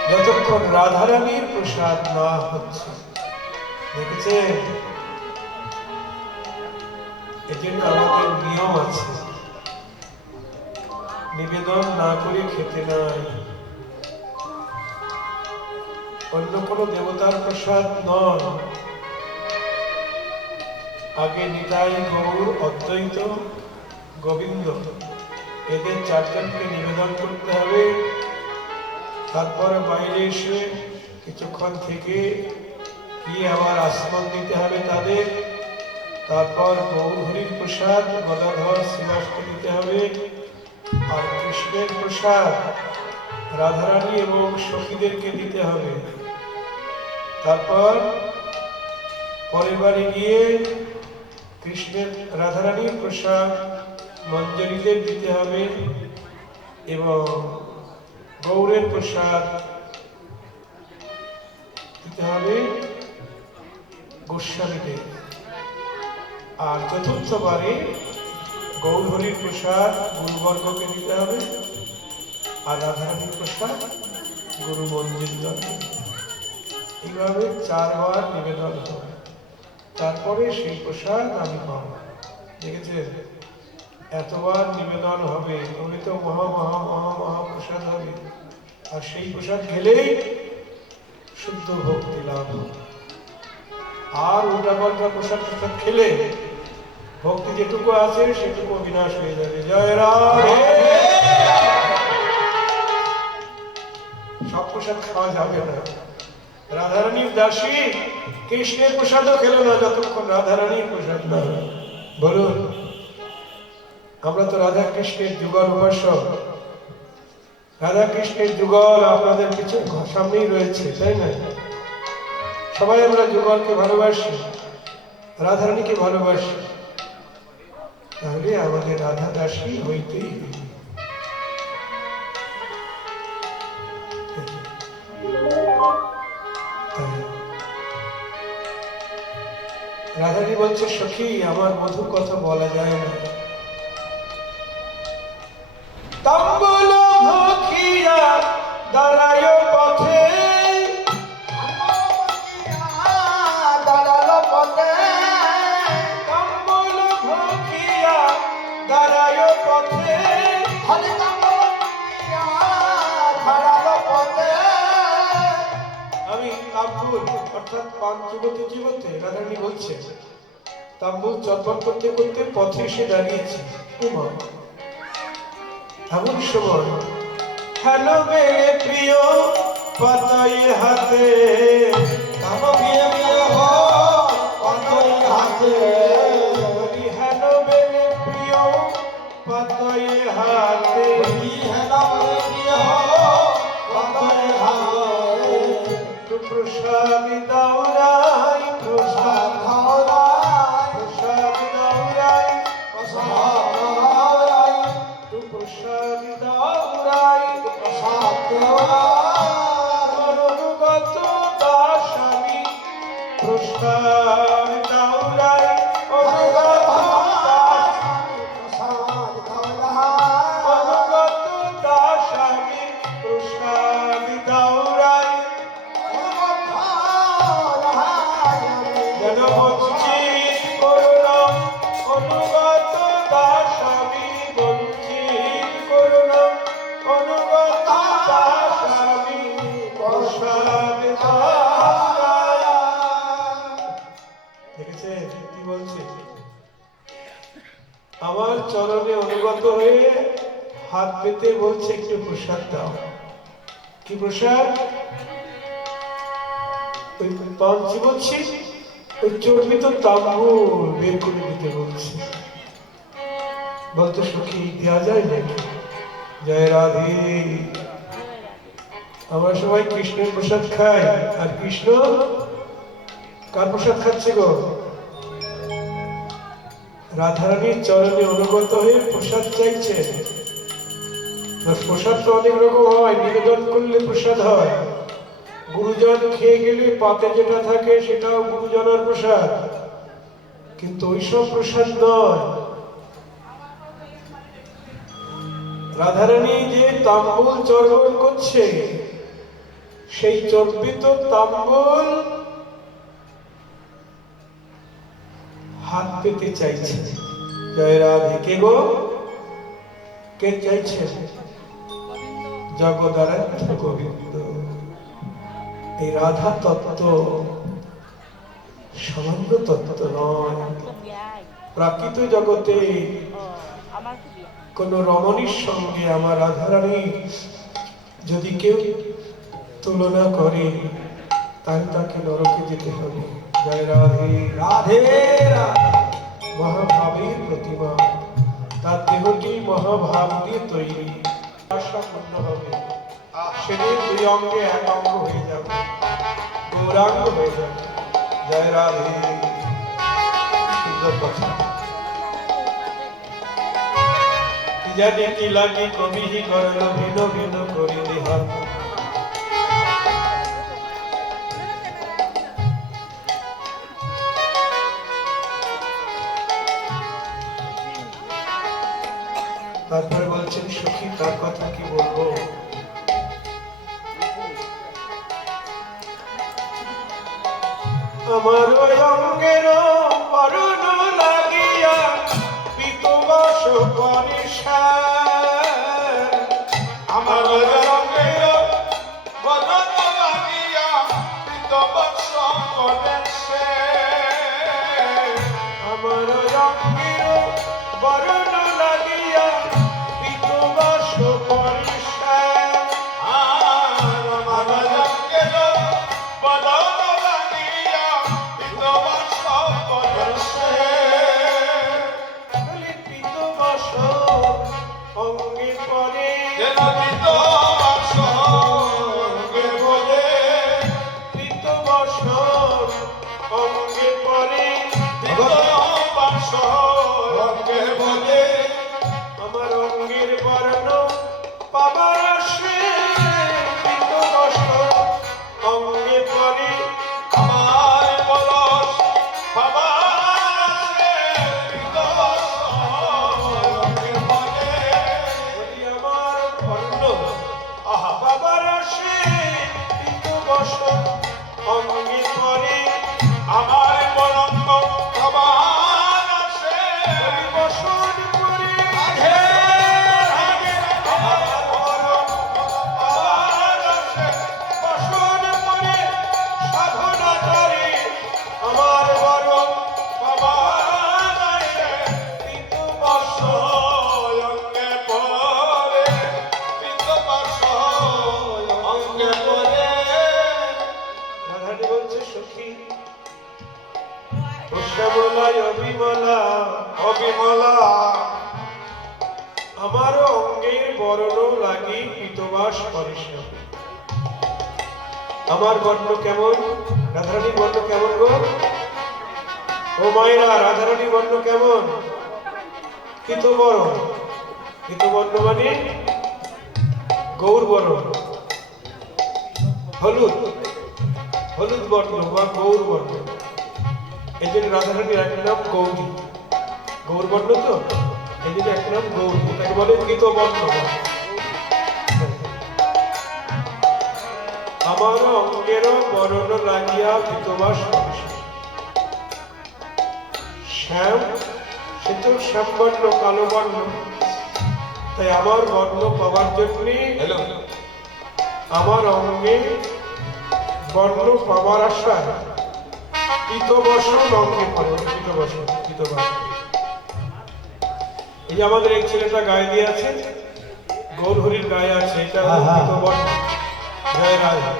যতক্ষণ রাধারানীর প্রসাদ না হচ্ছে। দেখেছেন, এজন্য আমাদের নিয়ম আছে, নিবেদন না করে খেতে নাই। অন্য কোনো দেবতার প্রসাদ নয়, আগে নিতাই, গৌর, অদ্বৈত, গোবিন্দ এদের চারজনকে নিবেদন করতে হবে। তারপরে বাইরে এসে কিছুক্ষণ থেকে কি আবার আসমন দিতে হবে তাদের। তারপর গৌরহরির প্রসাদ গদাধর শ্রীবাসকে দিতে হবে। আর কৃষ্ণের প্রসাদ রাধারানী এবং সখীদেরকে দিতে হবে। তারপর পরের বাড়ি গিয়ে কৃষ্ণের রাধারানীর প্রসাদ মঞ্জরীদের দিতে হবে এবং গৌরের প্রসাদ দিতে হবে গোস্বামীদের। আর চতুর্থবারে গৌরহরির প্রসাদ গুরুবর্গকে দিতে হবে আর রাধারানীর প্রসাদ গুরু মঞ্জরীদেরকে। এইভাবে 4 বার নিবেদন হবে, তারপরে সেই প্রসাদ আমি পাব। দেখেছেন, এতবার নিবেদন হবে তবে তো মহা মহা মহা মহা প্রসাদ হবে। আর সেই প্রসাদ খেলেই শুদ্ধ ভক্তি লাভ হবে। আর উল্টা পাল্টা প্রসাদ প্রসাদ খেলে ভক্তি যেটুকু আছে সেটুকু বিনাশ হয়ে যাবে। জয় রাধে। সব প্রসাদ খাওয়া যাবে না। রাধারানীর দাসী কৃষ্ণের প্রসাদও খেল না যতক্ষণ রাধারানীর প্রসাদ না। বলুন, আমরা তো রাধা কৃষ্ণের যুগল উপাসক। রাধা কৃষ্ণের যুগল আপনাদের কিছু সামনেই রয়েছে, তাই না? সবাই আমরা যুগলকে ভালোবাসি, রাধারানীকে ভালোবাসি। তাহলে আমাদের রাধা দাসী হইতেই হবে। রাধারানী বলছে, সখী আমার মধুর কথা বলা যায় না। তাম্বুল ভখিয়া দাঁড়ায় পথে, দাঁড়ালো পথে, তাম্বুল ভখিয়া দাঁড়ায় পথে, হরে দাঁড়ালো পথে। আমি তাম্বুল অর্থাৎ পান চিবোতে চিবোতে, রাধারানী বলছে, তাম্বুল চর্পণ করতে করতে পথে এসে দাঁড়িয়েছি। এমন সময় হ্যালো মেরে প্রিয় পাতাই হাতে, কানো বিয়ে বিয়ে হো পাতাই হাতে, হ্যালো মেরে প্রিয় পাতাই হাতে, হেলা বলে বিয়ে হো পাতাই হাতে। প্রসাদ দাওরাই, প্রসাদ খাওয়াই প্রসাদ দাওরাই, প্রসাদ খাওয়াই প্রসাদ দাওরাই, প্রসাদ দেওয়াই অনুগত দাস আমি, প্রসাদ দাওরাই, অনুগত দাস, প্রসাদ খাওয়াই অনুগত দাস আমি, প্রসাদ দাওরাই। যেন বঞ্চিত করুণাম, অনুগত দাস আমি, বঞ্চিত করুণাম, অনুগত দাস আমি, প্রসাদ দাওরাই। দেখেছেন কি বলছে? আমার চরণে অনুগত হয়ে হাত পেতে বলছে, একটু প্রসাদ দাও। কি প্রসাদ? ওই পান চিবোচ্ছি, ওই চর্বিত তাম্বুল বের করে দিতে বলছে। বলতো, সখী দেওয়া যায় নাকি? জয় রাধে। আমরা সবাই কৃষ্ণের প্রসাদ খাই, আর কৃষ্ণ কার প্রসাদ খাচ্ছে গো? রাধারানীর চরণে অনুগত হয়ে প্রসাদ চাইছে। প্রসাদ তো অনেক রকম হয়, নিবেদন করলে প্রসাদ হয়। গুরুজন খেয়ে গেলে পাতে যেটা থাকে সেটাও গুরুজনের প্রসাদ, কিন্তু ওইসব প্রসাদ নয়। রাধারানী যে তাম্বুল চর্বণ করছে, সেই চর্বিত তাম্বুল হাত পেতে চাইছে। জয় রাধে। কে গো? কে চাইছে? জগদারাধ্য গোবিন্দ। এই রাধা তত্ত্ব সামান্য তত্ত্ব নয়। প্রাকৃত জগতে কোন রমণীর সঙ্গে আমার রাধারানী যদি কেউ তুলনা করে, তাহলে তাকে নরকে যেতে হবে। জয় রাধে। রাধে মহাভাবের প্রতিমা, তার দেহটি মহাভাব দিয়ে তৈরি। আশা পূর্ণ হবে, সেদিন দুই অঙ্গে এক অঙ্গ হয়ে যাবে, গৌরাঙ্গ হয়ে যাবে। জয় রাধে। সুন্দর কথা। কি জানি কি লাগে কবি করল ভিন্ন ভিন্ন করি দেহার। তারপরে বলছেন সখী তার কথা কি বলবো। আমার ওই অঙ্গের বরণ লাগিয়া পিতবাস পরিশার, আমার রঙের বদন লাগিয়া পিতবর্ষ করেছে। আমার অঙ্গের বরণ লাগিয়া পিতবাস পরিশার, আমার রঙের বদন লাগিয়া পিতবর্ষ করেছে। পিতবাস অঙ্গে পরে যেন পিতবর্ষ অঙ্গে বলে, পিতবাস অঙ্গে পরে পিতবর্ষ অঙ্গে বলে, আমার অঙ্গের বর্ণ পাবার আসে। পিতবাস অঙ্গে পরে আমার পরশ বাবারে পিতবর্ষ অঙ্গে বলে। যদি আমার বর্ণ পাবার আসে। পিতবাস অঙ্গে পরে আমার বরঙ্গ সবার আছে। বসন করে রাধে রাধে আমার বরঙ্গ সবার আছে। বসন করে সাধনা করে আমার বরণ সবার আছে। পিতবাস অঙ্গে পরে পিতবর্ষ অঙ্গে পরে। রাধারানী বলছে সখী ও শ্যামলায় অবিমলা অবিমলা আমার অঙ্গের বর্ণ লাগি পিতবাস পরিশ্রম। আমার বর্ণ কেমন? রাধারানীর বর্ণ কেমন গো? ও মায়েরা, রাধারানীর বর্ণ কেমন? পিতবর্ণ। পিতবর্ণ মানে গৌর বর্ণ, হলুদ, হলুদ বর্ণ বা গৌর বর্ণ। এই জন্য রাধারানীর এক নাম গৌরী। গৌর বর্ণ তো, এই জন্য এক নাম গৌরী, তাকে বলে পিতবর্ণ। আমার অঙ্গের বর্ণ লাগিয়া পিতবাস শ্যাম, সে তো শ্যাম বর্ণ, কালো বর্ণ। তাই আমার বর্ণ পাওয়ার জন্যে হ্যালো আমার অঙ্গে বর্ণ পাওয়ার আশায় পিতবসন অঙ্গে পড়ে। পিতবসন, পিতবসন। এই যে আমাদের এই ছেলেটা গায়ে দিয়ে আছে, গৌরহরির গায়ে আছে, এটা হলো পিতবর্ণ। জয় রাধে।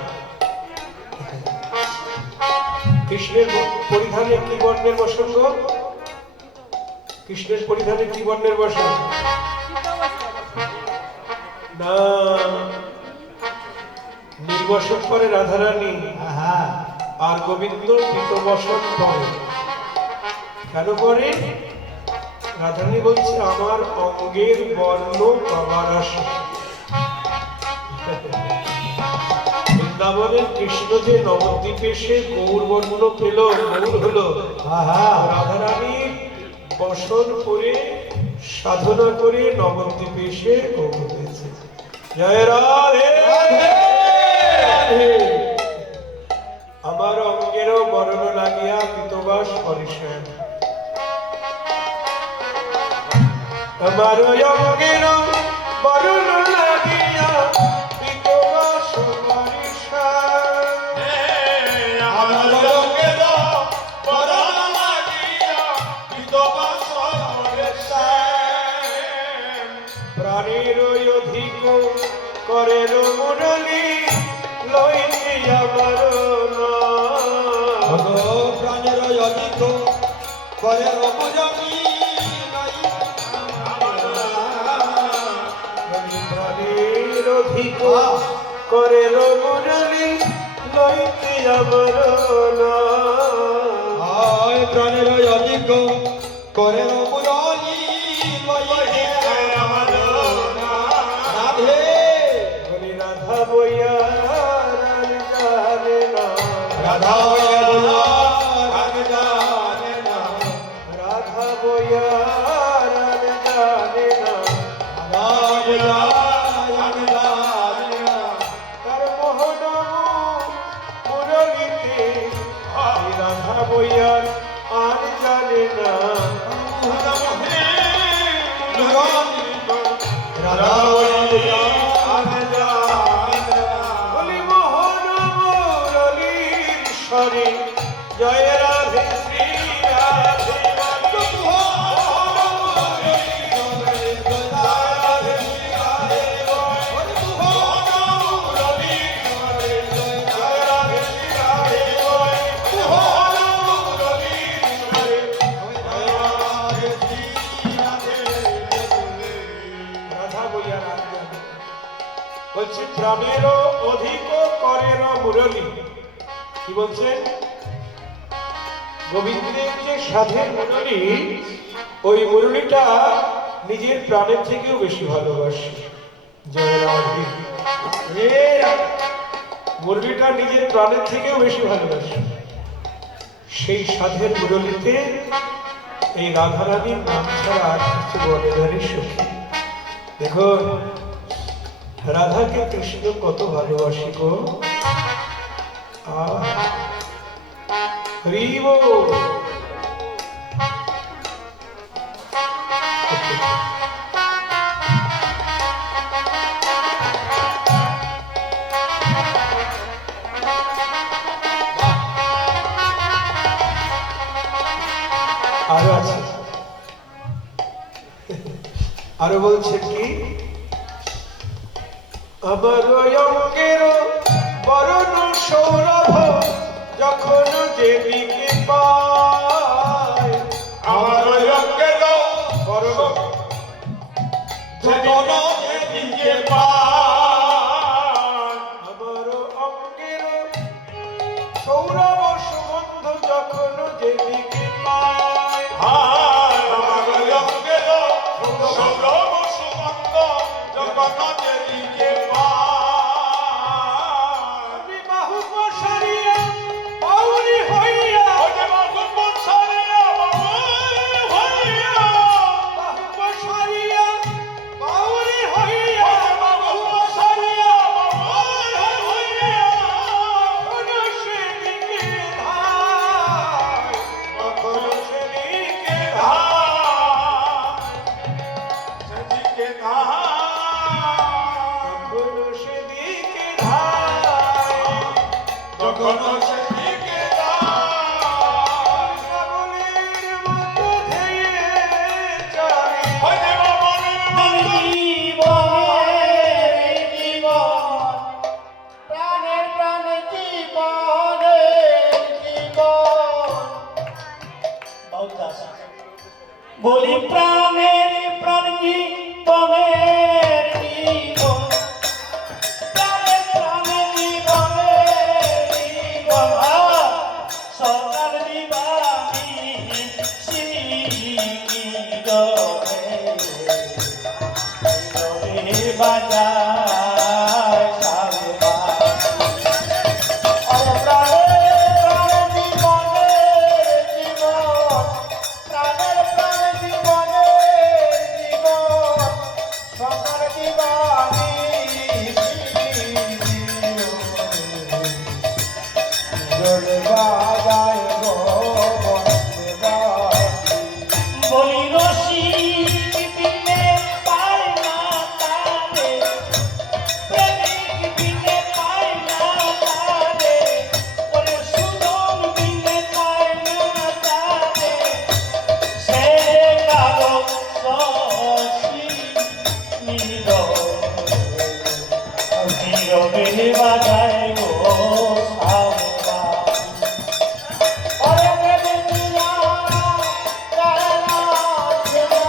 কৃষ্ণের পরিধানে কি বর্ণের বসন গো? কৃষ্ণের পরিধানে কি বর্ণের বসন? না, নির্বসন করে রাধারানী, আর গোবিন্দ পিতবসন করে। কেন করে? রাধারানী বলছে আমার অঙ্গের বর্ণ পাবার আশা। বৃন্দাবন আমাদের কৃষ্ণ যে নবদ্বীপে এসে গৌর বর্ণ পেল, গৌর হলো, রাধারানী বসন করে সাধনা করে নবদ্বীপে এসে গৌর হয়েছে। জয় রাধে রাধে। আমার অঙ্গেরও বরণ লাগিয়া পিতবাস হরিষণ, আমার অঙ্গেরও বরণ লাগিয়া পিতবাস হরিষণ, আমার লোকের বরণ লাগিয়া বিধবাস হরিষণ। প্রাণের অধিক করেন মুরলী লইতে আমার নাম। প্রাণের অধিক করে রবুজনী প্রাণের অধিক করেন মুরলী লইতে আমার নাম। প্রাণের অধিক করে রবুজনী রাধে হরি রাধা বইয়া জানে না, রাধা রাধা বইয়া জানে না, তার মোহন মুরলীতে রাধা বইয়া আর জানে না। বলি মোহন মুরলীর স্বরে জয় রাধে শ্রী রাধে। রাধা বইয়া রাধা বলছে প্রাণেরও অধিক করেন মুরলী। কি বলছেন? গোবিন্দের যে সাধের মুরলী, ওই মুরলীটা নিজের প্রাণের থেকেও বেশি ভালোবাসে। জয় রাধে। মুরলীটা নিজের প্রাণের থেকেও বেশি ভালোবাসে। সেই সাধের মুরলীতে এই রাধারানীর নাম ছাড়া আর কিছু বলে ধরে সখী। দেখুন রাধাকে কৃষ্ণ কত ভালোবাসে গো। হরি বল। আরো আছে, আরো বলছে কি? আমার অঙ্গের বরণ সৌরভ যখন যেদিকে পায়, আমার লোকের বরণ যখন যেদিকে পায়, আমার অঙ্গের সৌরভ সুগন্ধ যখন যেদিকে পায়, আমার লোকের সৌরভ সুগন্ধ যখন যেদিকে পায়, আমি বাহু প্রসারিয়া বাউরি হইয়া, ওরে বাহু প্রসারিয়া বাহু প্রসারিয়া বাউরি হইয়া, বাহু প্রসারিয়া কোন সেদিকে ধায়, কোন সেদিকে সেদিকে ধায়, কোন সেদিকে ধায়। যখন সেদিকে ধায়, পাগলের মতো ধেয়ে চলে, ওরে বাবনের মতো প্রাণের প্রাণে জীবনের জীবন। বলি প্রাণের প্রাণ জীবনের জীবন, প্রাণের প্রাণের জীবনের জীবন, সকাল দিবানি শিরে বাজায় সালবা। বজরে বাজায় গো বন্দে বাসি বলি রশি বিনে পায় না তারে, প্রেমিক বিনে পায় না তারে, ওরে সুজন বিনে পায় না তারে, সে কালো শশী নীরবে বাজায় গো সারা। ওরে বেদিয়া তারা দেবা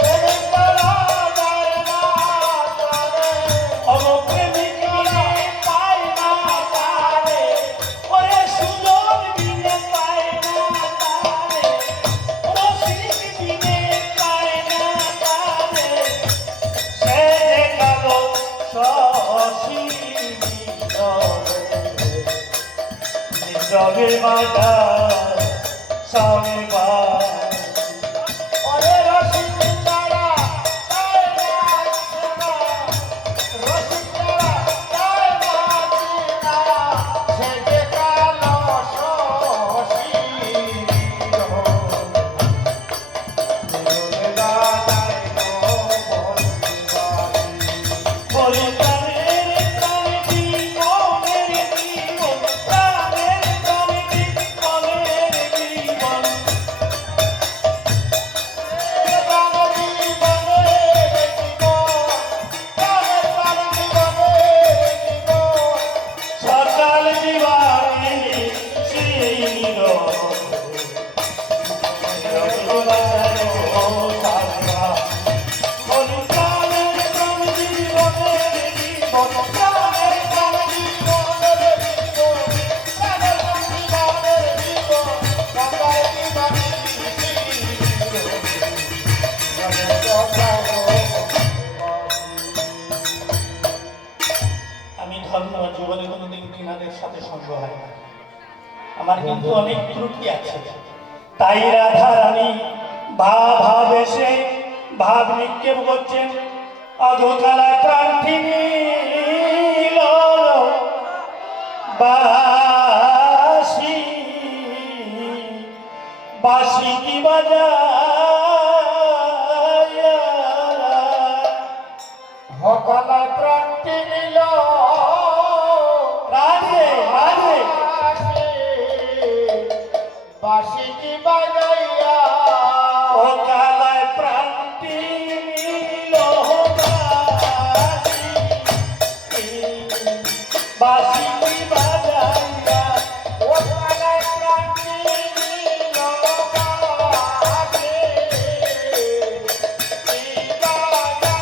তেরে তারা যায় না তারে প্রেমিক বিনে পায় না তারে, ওরে সুজন বিনে পায় না তারে, রসিক বিনে পায় না তারে, সে কালো শশী নীরবে বাজায় সারে বা। ওরে রসিক তারা যায় না সেবা রসিক তারা যায় না চিনা সে যে কালো শশী নীরবে বাজায় গো বন্দে বাসি বলি প্রাণের প্রাণে জীবনের জীবন, প্রাণের প্রাণে জীবনের জীবন, সকাল দিবানি শ্রীর বলি প্রাণের প্রাণে জীবনের জীবন, প্রাণের প্রাণে আমি ধন্য জীবনে কোনোদিন কিনাদের সাথে সঙ্গ হয় না, আমার কিন্তু অনেক ত্রুটি আছে। তাই রাধা রানী ভাবেশে ভাব নিক্ষেপ করছেন, অধকালা প্রার্থী নীল বাসি বাসি কি বাজায় হকলা প্রান্তি নিল রাধে রাধে বাসি কি বাজাইয়া ও কালায় প্রান্তি নীল বাসি কি বাজাইয়া হকলা প্রান্তি নিল বাসি কি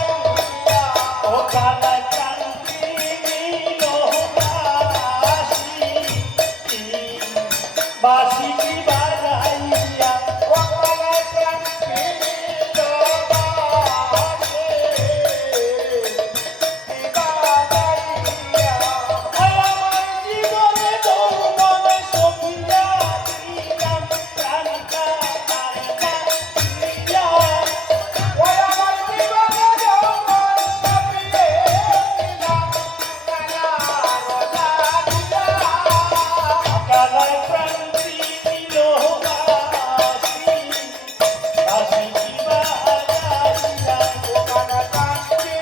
বাজাইয়া ও কালায় প্রান্তি নীল বাসি কি বাজাইয়া হকলা প্রান্তি নিল বাসি কি বাজাইয়া আমার জীবনে যৌবনে সখিয়া দিলাম প্রাণটা প্রাণটা দিয়া ওই আমার জীবনে যৌবন সপিয়ে দিলাম কালা রোজা দিয়া কালায় প্রান্তি দিল বাসি বাসি কি বাজাইয়া ওখানে কান্তি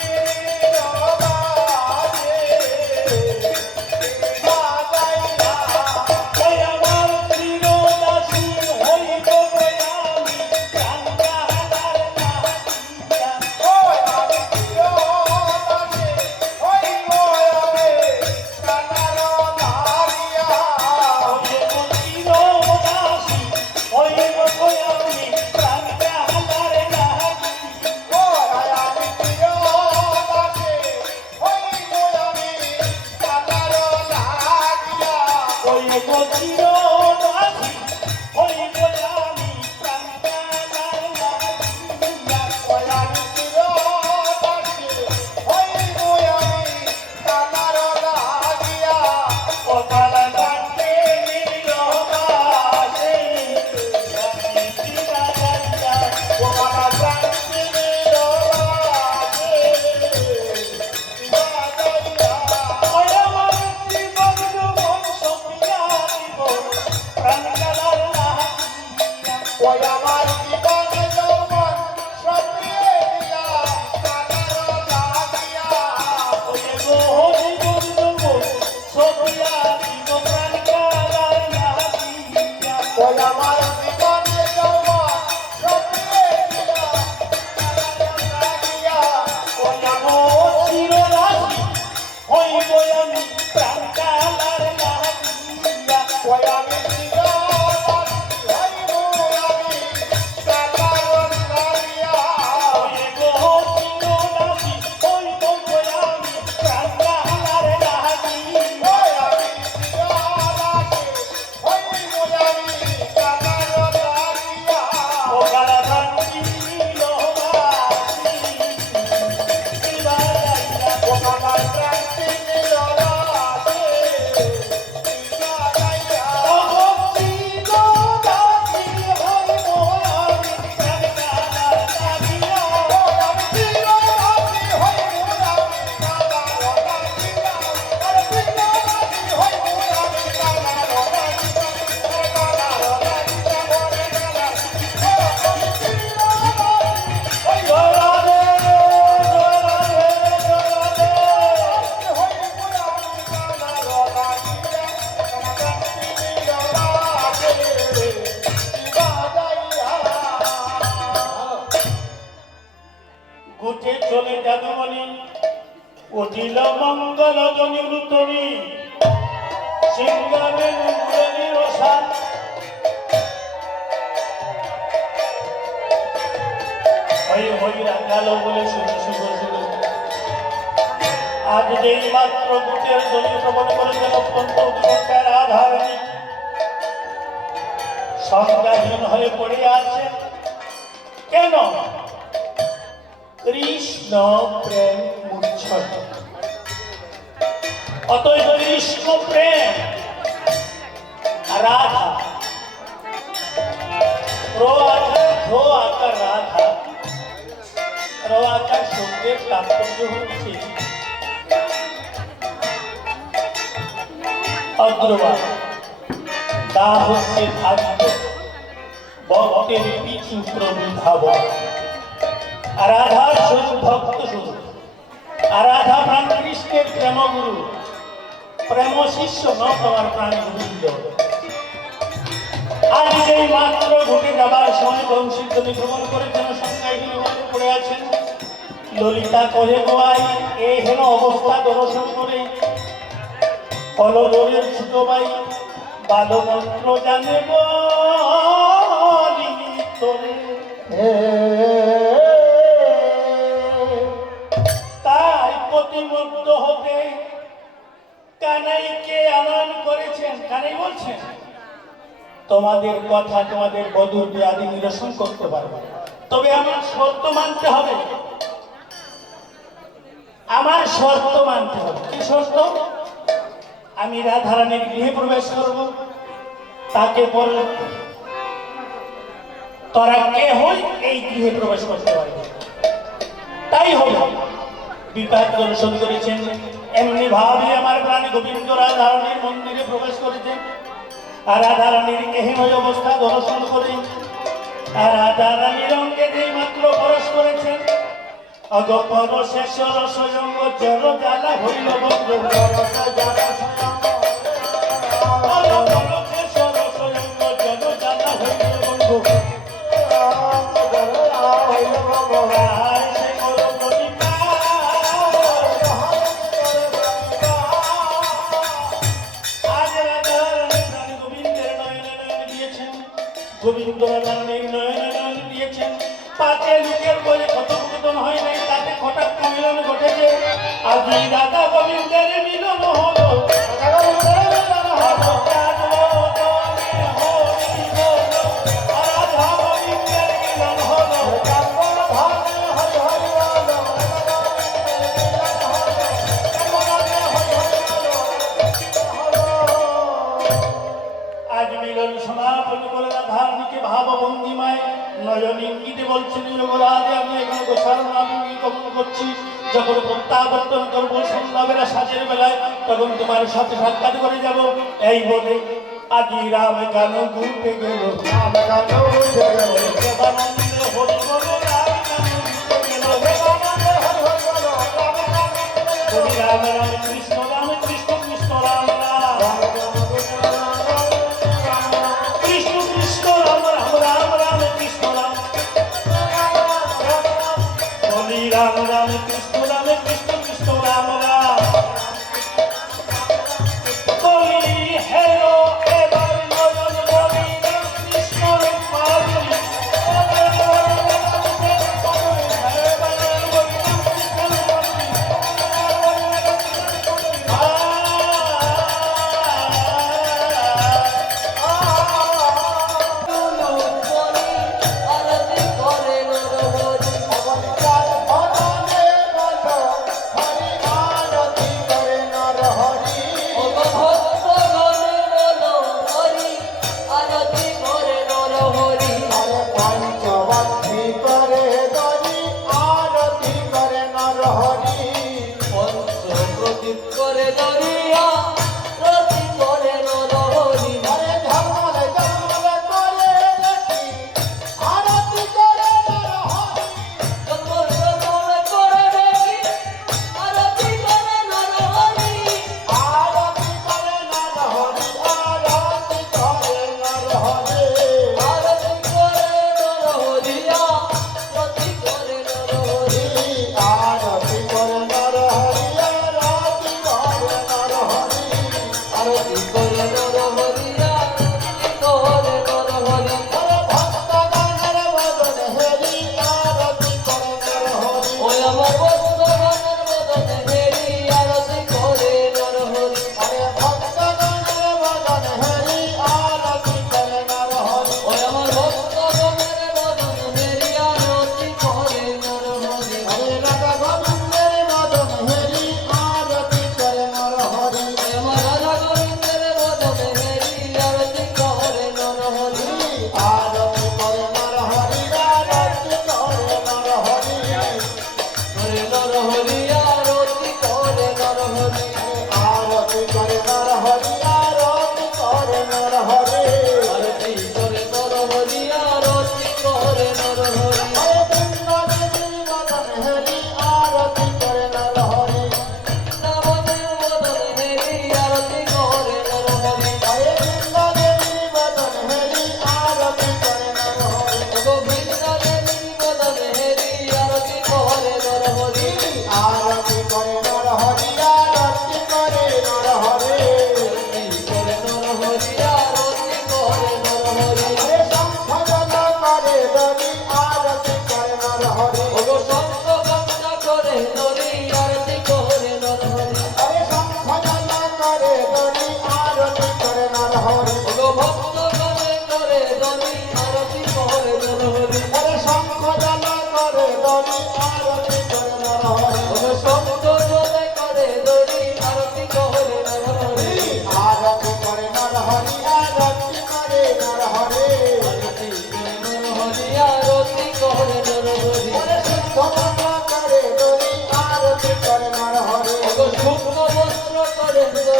রবাজে বাজাইয়া ওই আমার চিরদাসী হইব আমি প্রাণটা হারার না দিয়া ওই আমি চিরদাসে হইব আমি কালা রোজা দিয়া ওই আমি চিরদাসে হইব আমি কালা রোজা দিয়া ওই আমি চিরদাসে হইব আমি কালা রোজা দিয়া ওখানে কান্তি রবাজে বাজাইয়া অখিল মঙ্গল জনিরুতরি সিংহাবে মুরলীর রসান হই রাখালো বলে শুধু শুধু শুধু আজ যেই মাত্র বুকের ধ্বনি শ্রবণ করেছেন অত্যন্ত উৎকণ্ঠার আধারণী সংজ্ঞাহীন হয়ে পড়ে আছেন কেন? কৃষ্ণ প্রেম মূর্ছন অতএব কৃষ্ণ প্রেম রাধা রো আকার ধো আকার রাধা রো আকার শব্দের তাৎপর্য হচ্ছে অগ্রবাদ তা হচ্ছে ভাগ্য ভক্তের পিছু প্রবিধাবন রাধার স্বরূপ ভক্ত স্বরূপ রাধা প্রাণ কৃষ্ণের প্রেমগুরু প্রেম শিষ্য ন তোমার প্রাণ গোবিন্দ আজ যেই মাত্র ঘটে যাবার সময় বংশীর জমি ভ্রমণ করেছেন সংজ্ঞাহীন হয়ে পড়ে আছেন ললিতা কহে গোয়াই এ হেন অবস্থা দর্শন করে ফলদরের ছোট ভাই বালমন্ত্র জানে তোরে তাই প্রতিমুগ্ধ হতে কানাইকে আনয়ন করেছেন। কানাই বলছেন তোমাদের কথা তোমাদের বধূর আদি নিরসন করতে পারবে, তবে আমার শর্ত মানতে হবে। আমার শর্ত মানতে হবে। কি শর্ত? আমি রাধারানীর গৃহে প্রবেশ করব, তাকে বল তোরা কে হই এই গৃহে প্রবেশ করতে পারবে। তাই হল বিপাক দর্শন করেছেন। এমনি ভাবে আমার প্রাণী গোবিন্দ রাধারানীর মন্দিরে প্রবেশ করেছেন আর রাধারানীর এহেন অবস্থা দর্শন করে আর রাধারানীর অঙ্গে যেই মাত্র পরশ করেছেন অগপর শেষ রসয়ঙ্গ জল জ্বালা হইল বন্ধু গোবিন্দ রাধারানীর নয়নে নয়ন দিয়েছেন। পাঁচে লোকের বলে কথোপকথন হয় নাই, তাতে হঠাৎ মিলন ঘটেছে। আজই রাধা গোবিন্দের মিলন হলো। রাধা গোবিন্দের মিলন হলো। আজ মিলন সমাপন করে রাধারানীকে ভাবভঙ্গিমায় নয়ন ইঙ্গিতে বলছেন যোগরাজে আমি এখন গোসারণ আমি গমন করছি। যখন প্রত্যাবর্তন করবো সন্ধ্যাবেলা সাজের বেলায় তখন তোমার সাথে সাক্ষাৎ করে যাব। এই বলে আজি রাম গান ঘুরতে গেল দেবানন্দে হরি বল রাম গান ঘুরতে গেল হরি রাম রাম কৃষ্ণ কৃষ্ণ রাম রাম কৃষ্ণ কৃষ্ণ রাম রাম রাম রাম কৃষ্ণ রাম হরি রাম রাম কৃষ্ণ কৃষ্ণ রাম রাম বলি হেরো এবার নয়ন বলি রাম কৃষ্ণ মাধুরী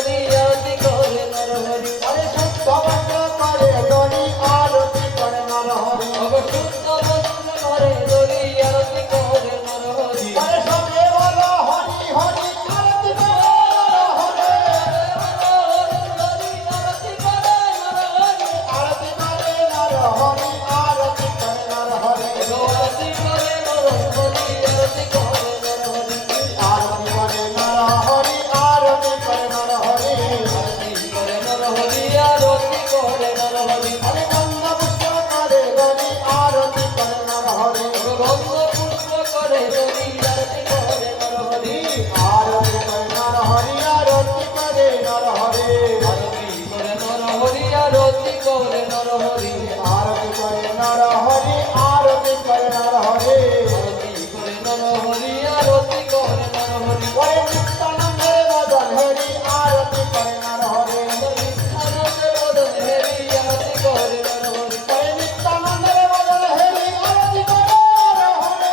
হরি আরতি করে নর হরি আরে শুদ্ধ বস্ত্র করে ধরি আরতি করে নর হরি শুদ্ধ বস্ত্র করে হরি আরতি করে নর হরি আরে সবে বলো হরি হরি আরতি করে নর হরি আরতি করে নর হরি আরতি করে নর হরি আরতি করে নর হরি আরতি করে নর হরি আরতি করে নর হরি আরতি করে নর হরি আরতি করে নর হরি আরতি করে নর হরি আরতি করে নর হরি আরে গন্ধ পুষ্প করে ধরি আরতি করে নর হরি গন্ধ পুষ্প করে হরি আরতি করে নর হরি আরতি করে নর হরি আরতি করে নর হরি আরতি করে নর হরি আরতি করে নর হরি আরতি করে নর হরি আরতি করে নর হরি আরতি করে নর হরি আরতি করে নর হরি ওরে নিত্যানন্দের বদন হরি আরতি করে নর হরি আনন্দের বদন হেরি আরতি করে নর হরি ওরে নিত্যানন্দের বদন হরি আরতি করে নর হরি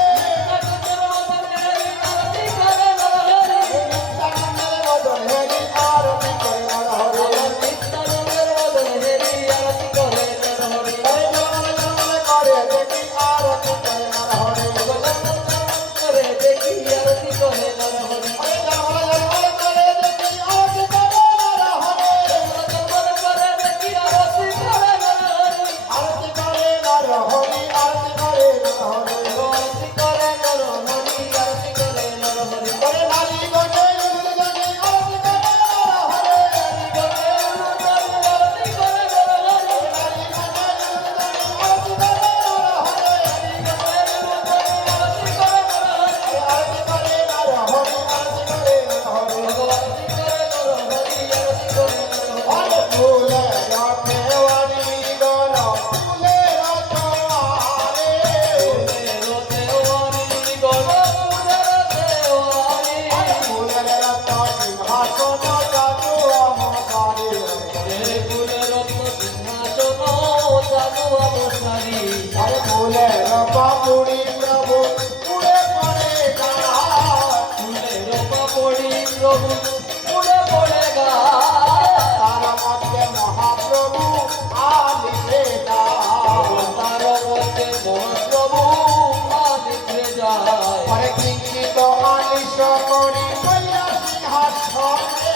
আনন্দের বদন হেরি আরতি করে নর হরি নিত্যানন্দের বদন হরি আরতি করে নর হরি নিত্যানন্দের বদন হেরি আরতি করে নর হরি ওরে জগন জগন করে দেখি আরতি করে নর হরি করে দেখি আরতি করে নর হরি ওরে জগন জগন করে দেখি আরতি করে নর হরি করে দেখি আরতি করে নর হরি আরতি করে নর হরি আরতি করে নর হরি আরতি করে নর হরি আরতি করে নর হরি ওরে নারী গজে গজে আরতি করে নর হরি আরতি করে নর হরি নারী গজে গজে আরতি করে নর হরি আরতি করে নর হরি আরতি করে নর হরি আরতি করে নর হরি ভগবানতি করে নর হরি আরতি করে নর হরি আরে ফুলে রথেওয়ারি গণ ফুলে রথওয়ারে রোতে ওয়ারি গণ রোতে ওয়ারি আরে ফুলে রথ সিংহাসন জাতু আমসারে রে ফুলে রত্ন সিংহাসন জানু অবসারী আরে ফুলে রবাপুরি প্রভু পুরে পড়ে গাড়া ফুলে রূপা পড়ি প্রভু ফুলে পড়ে গা তার মধ্যে মহাপ্রভু আলিসে না তার মধ্যে মহাপ্রভু আদিতে যায় আরে কিঞ্চিত আলিস করি কইরা সিংহাসনে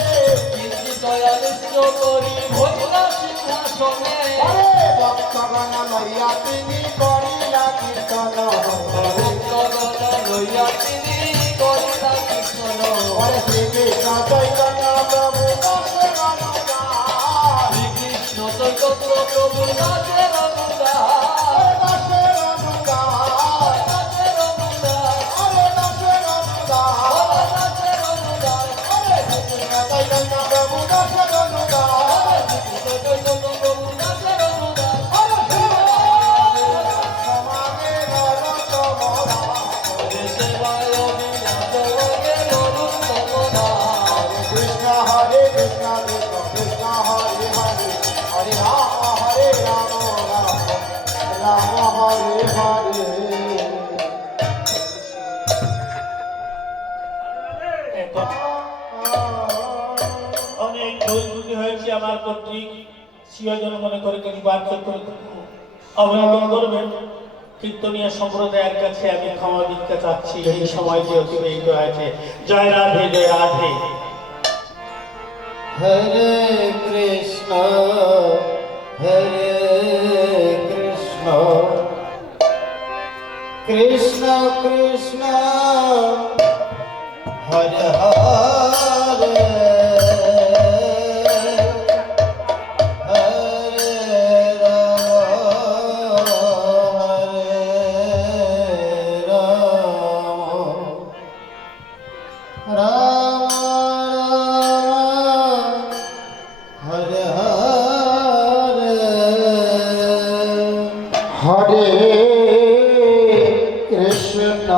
কিন্তু দয়ালিত্য করি ভৈরা সিংহাসনে আরে ভক্তগণ লইয়া তিনি করিলা কীর্তন ভক্তগণ লইয়া তিনি করিলা কীর্তন আরে শ্রীকৃষ্ণ চৈতন্য প্রভু দাসে গান শ্রীকৃষ্ণ চৈতন্য প্রভু দাসের অনুদান আরে দাসে গান দাসের অনুদান আরে দাসে গান দাসের অনুদান আরে শ্রীকৃষ্ণ চৈতন্য প্রভু দাসে গান শ্রীকৃষ্ণ চৈতন্য প্রভু দাসের অনুদান সমানে নরক মরা সেবায় অবিনাশ লাগে নরোত্তম নাম কৃষ্ণ হরে কৃষ্ণ কৃষ্ণ কৃষ্ণ হরে হরে হরে রাম রাম রাম হরে হরে অনেক ভুল হয়েছে আমার কর্তৃক সিংহজন মনে করে কিছু বাধ্য করে অবলম্বন করবেন। কীর্তনীয় সম্প্রদায়ের কাছে আমি ক্ষমা ভিক্ষা চাচ্ছি এই সময় যে অতিবাহিত হয়েছে। জয় রাধে জয় রাধে। হরে কৃষ্ণ কৃষ্ণ কৃষ্ণ হরে হরে হরে রাম রাম হরে হরে কৃষ্ণ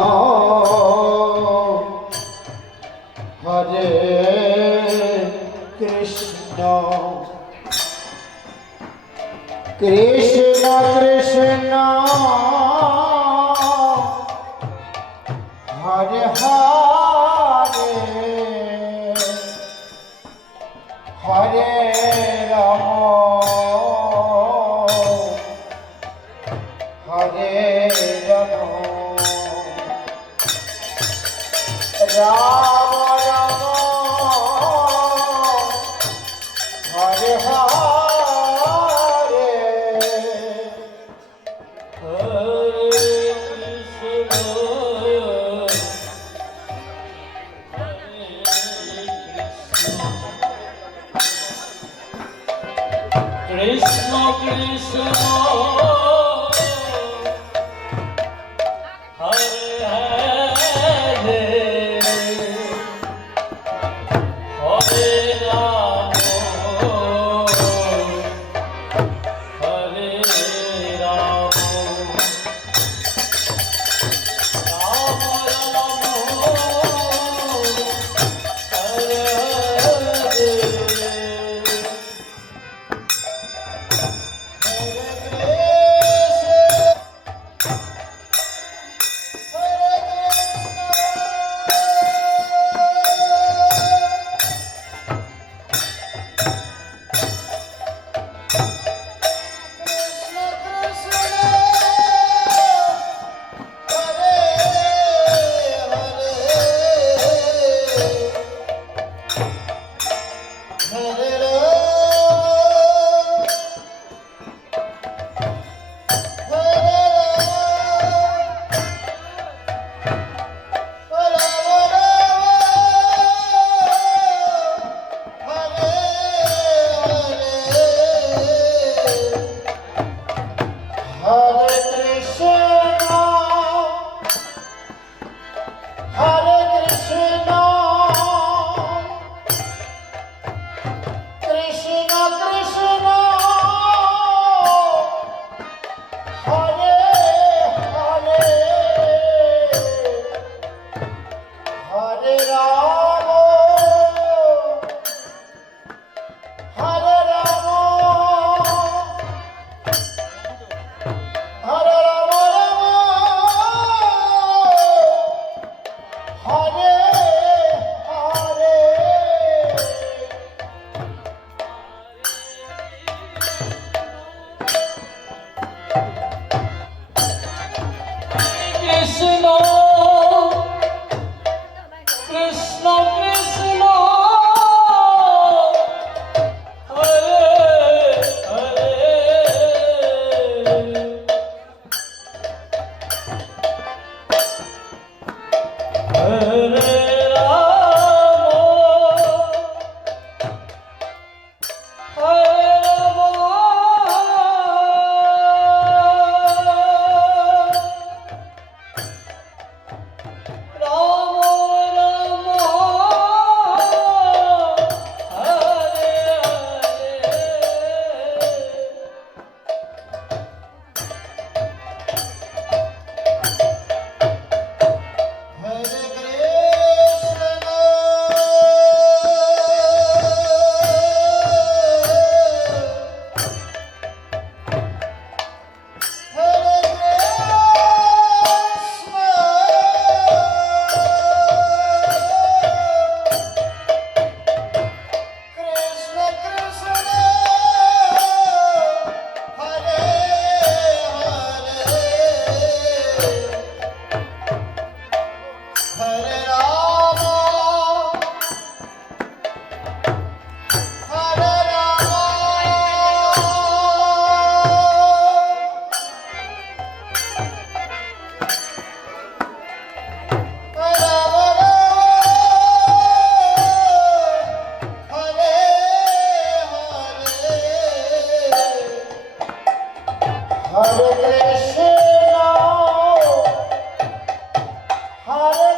হরে কৃষ্ণ কৃষ্ণ কৃষ্ণ হরে হরে হরে রাম হরে রাম রাম রাম হরে হরে কৃষ্ণ কৃষ্ণ হরে হরে হরে রাম হরে Ram Ram Ram Hare Hare Hare Krishna, Hare Krishna, Krishna Krishna, Hare Hare, Hare Rama, Hare Rama. Hare Rama Rama Hare Hare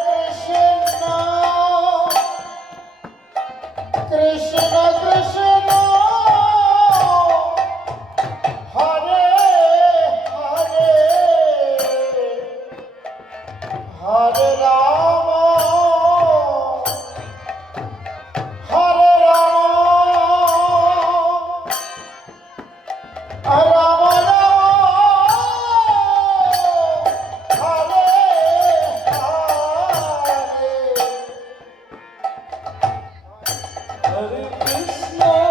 Krishna Krishna Krishna Hare Hare Hare Ram হরে Hare Krishna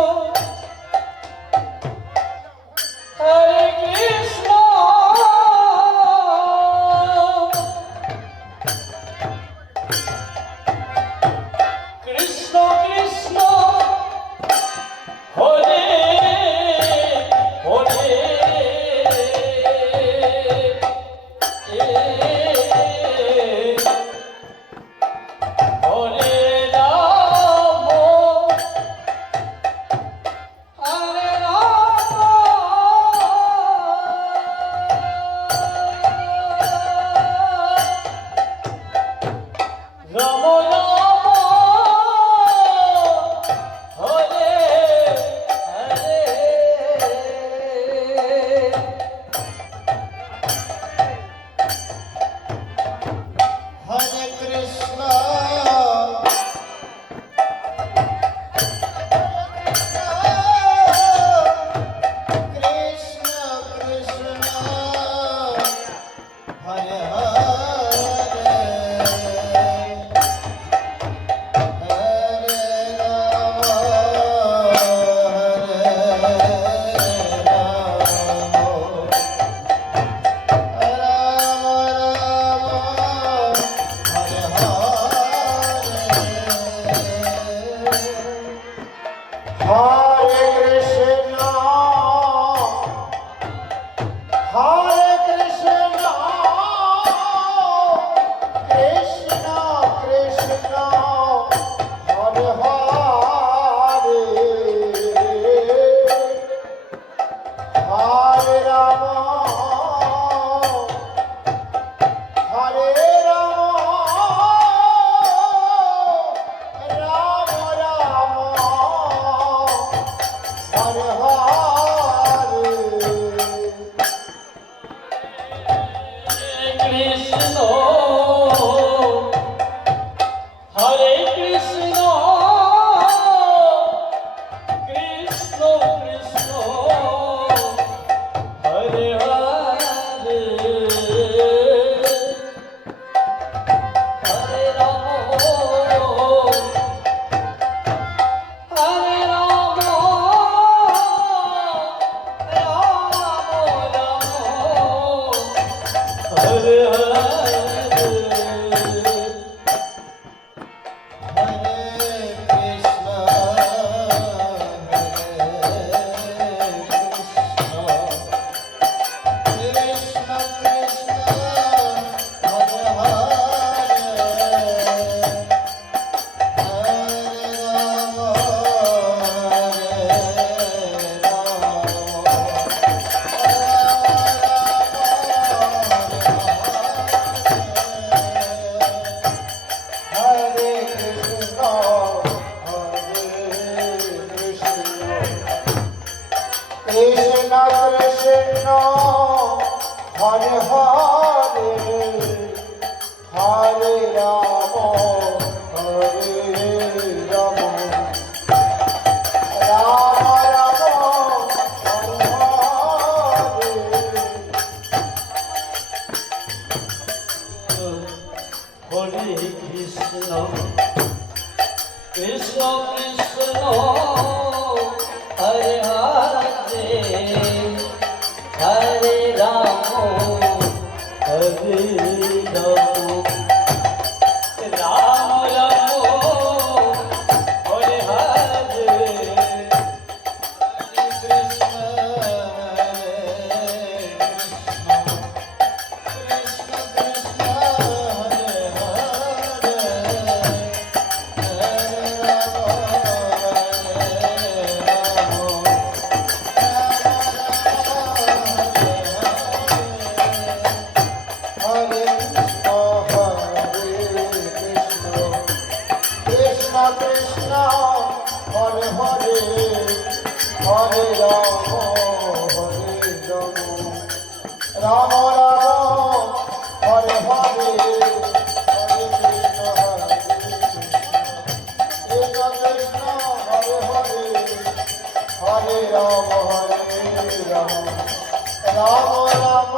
কৃষ্ণ হরে হরে হরে রাম হরে রাম রাম রাম হরে হরে হরে কৃষ্ণ কৃষ্ণ কৃষ্ণ হরে হরে হরে রাম হরে রাম রাম রাম হরে হরে কৃষ্ণ হরে কৃষ্ণ কৃষ্ণ কৃষ্ণ হরে হরে হরে রাম হরে রাম রাম রাম হরে হরে হরে কৃষ্ণ কৃষ্ণ কৃষ্ণ হরে হরে হরে রাম রাম রাম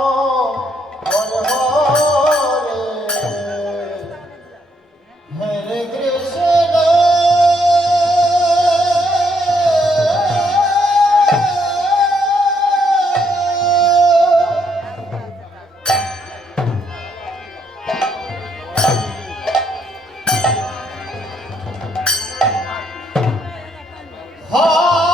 হরে হরে হরে কৃষ্ণ হরে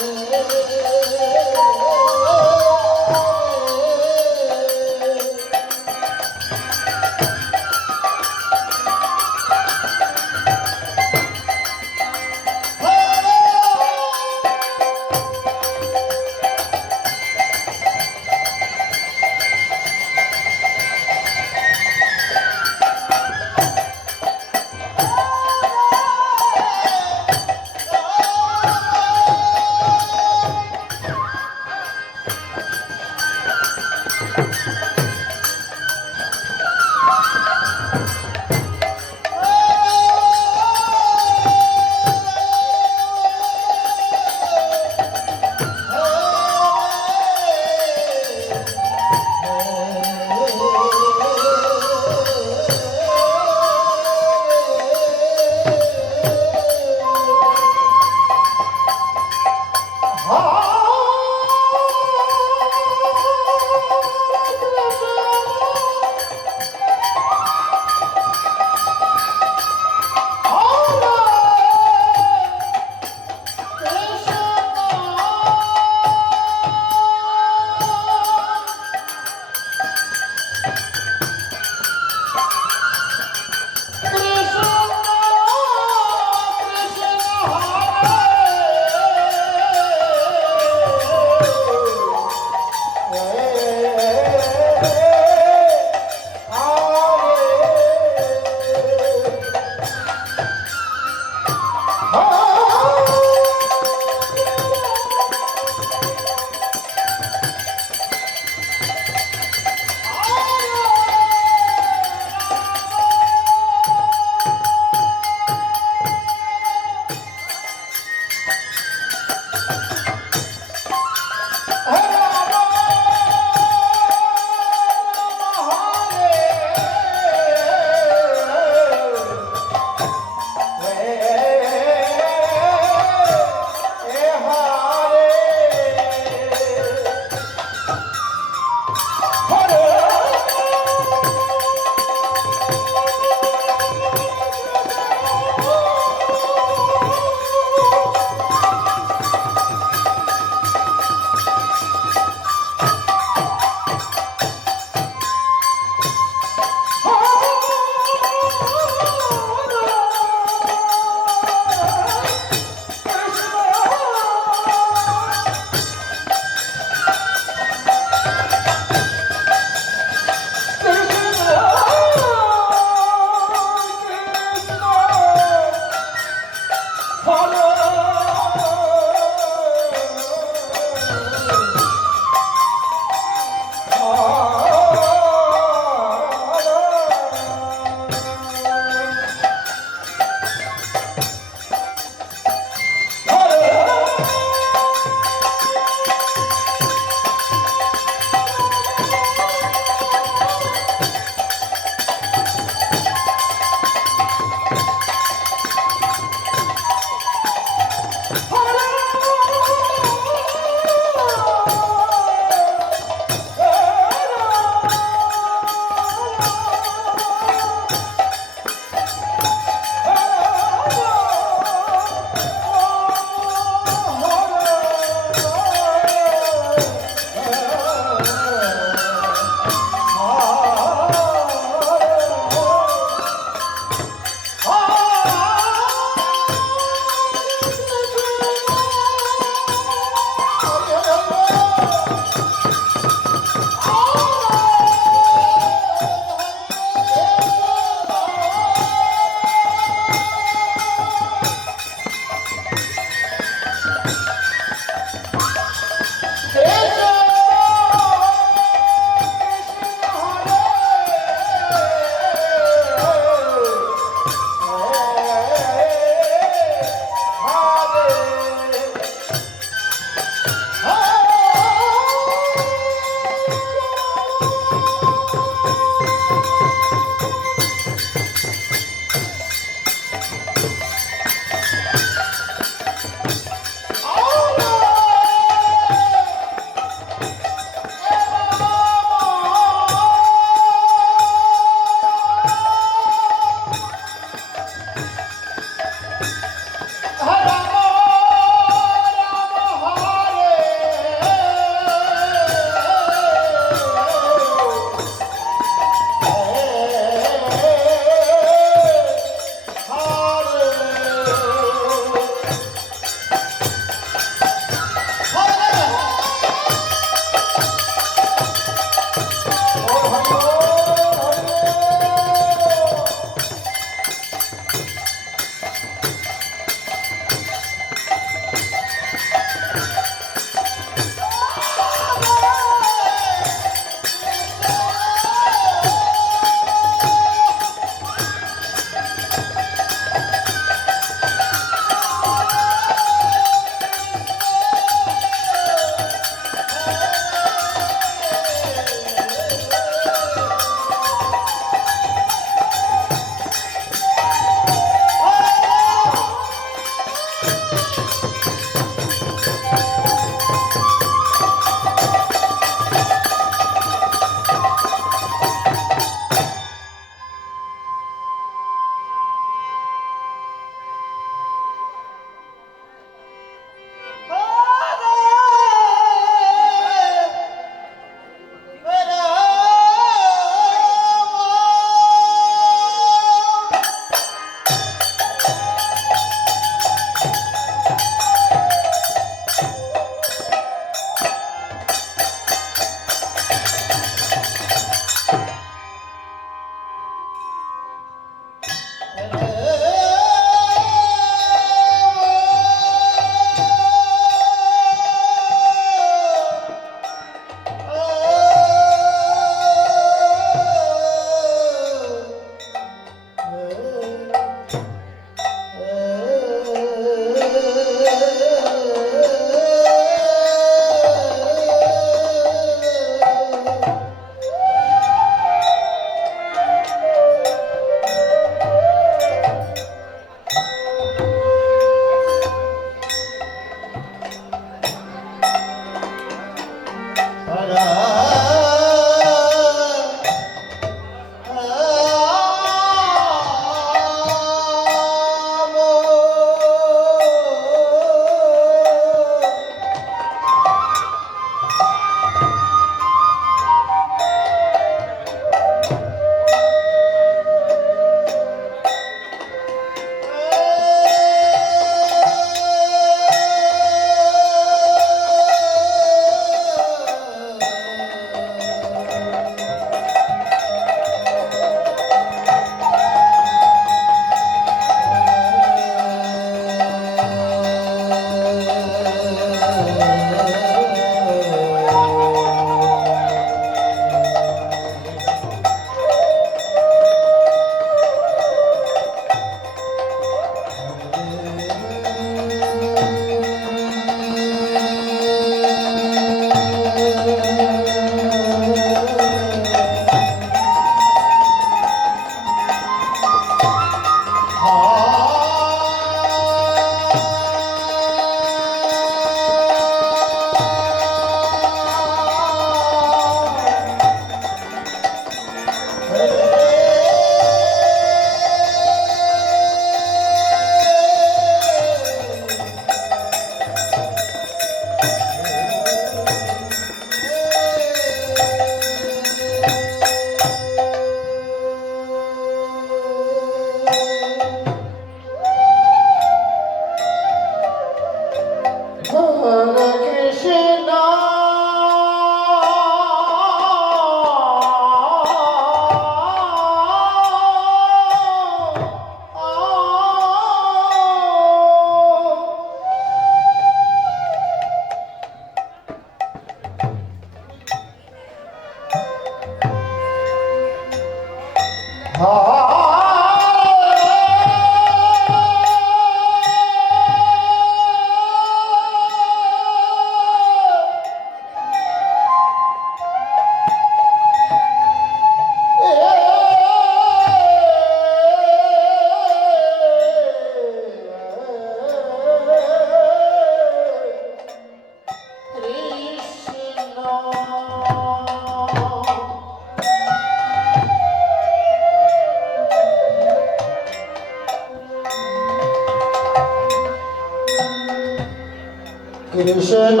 কৃষ্ণ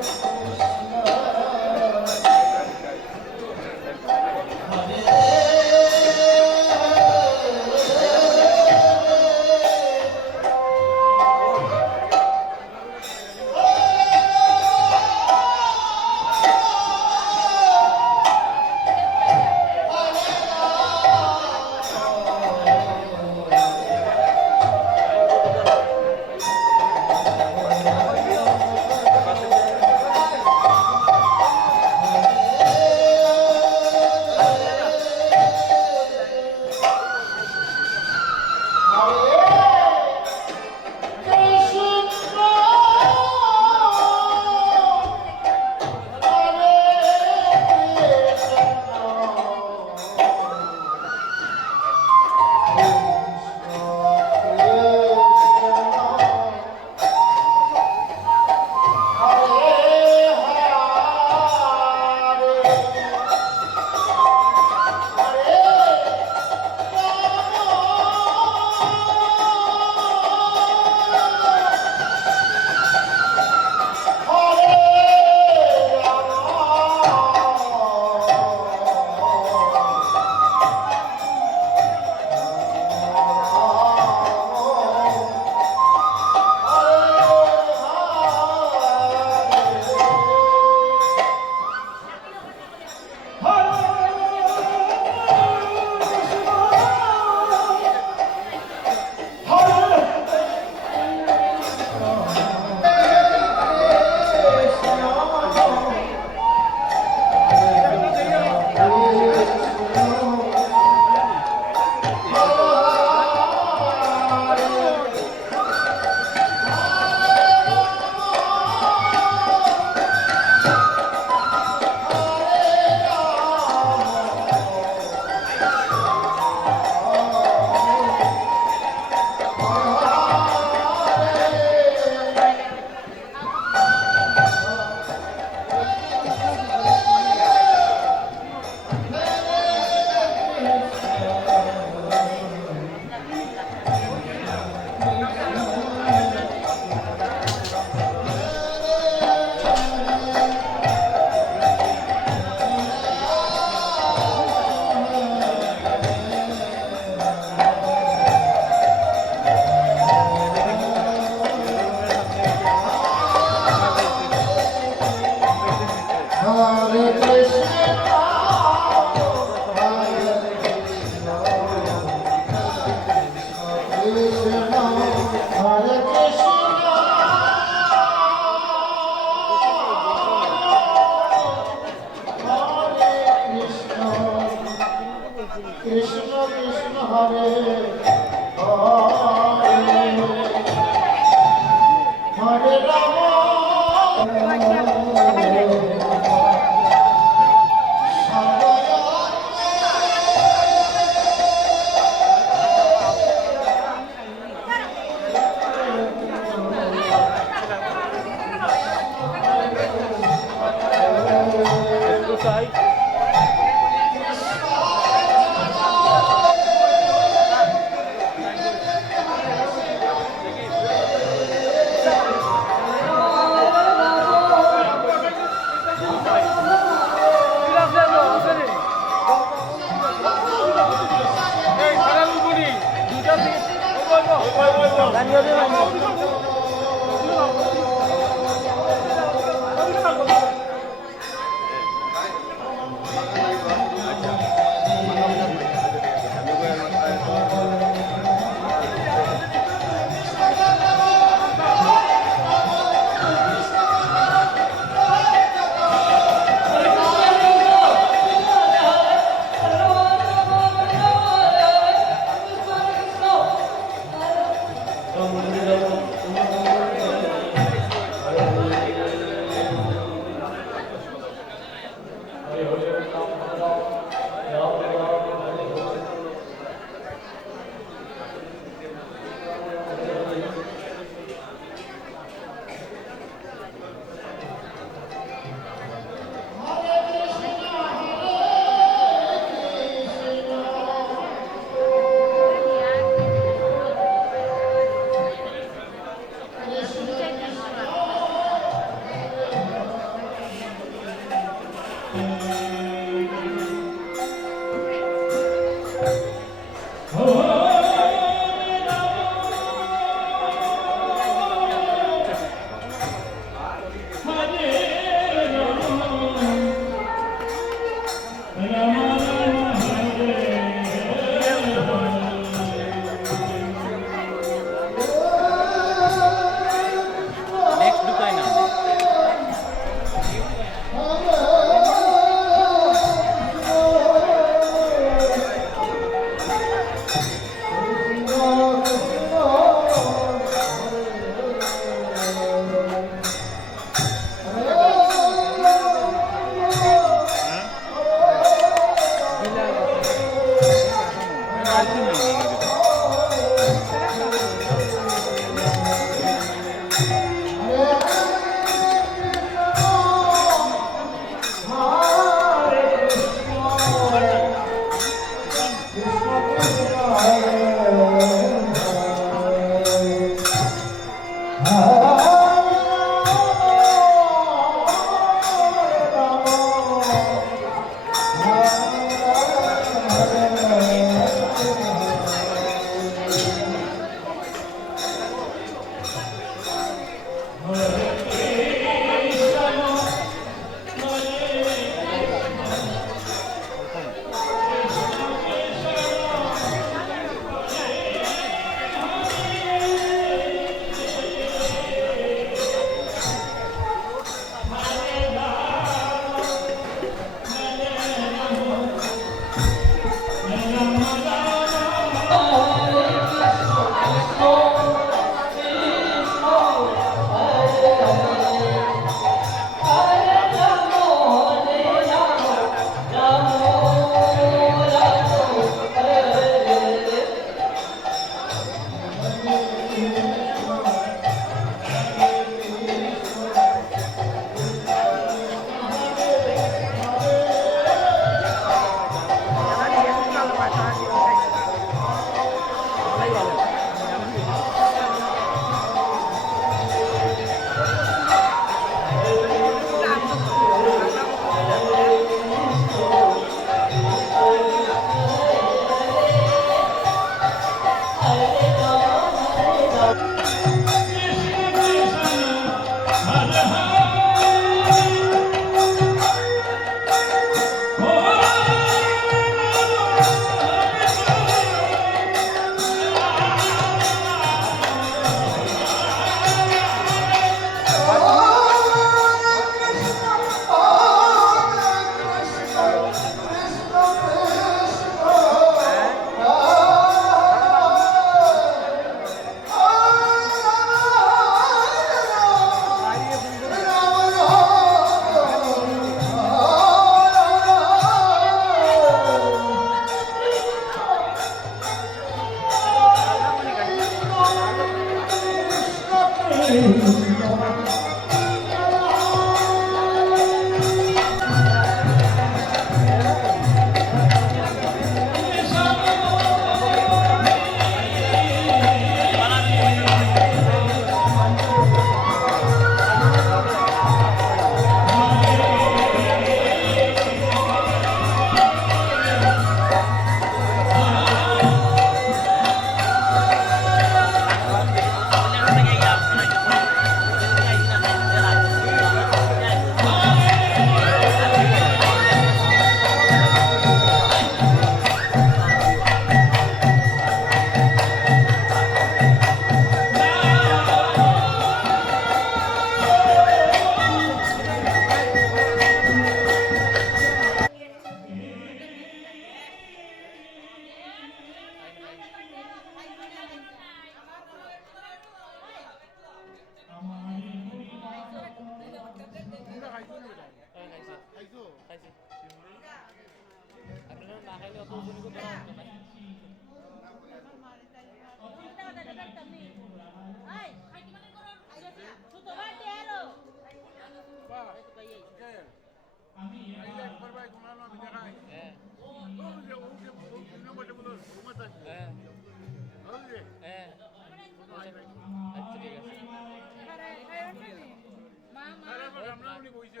উনি বইছে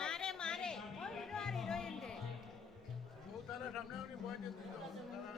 মারে মারে ওই হিরো আর হিরোইন রে বউ তারা সামনে উনি বইছে দুইজন তারা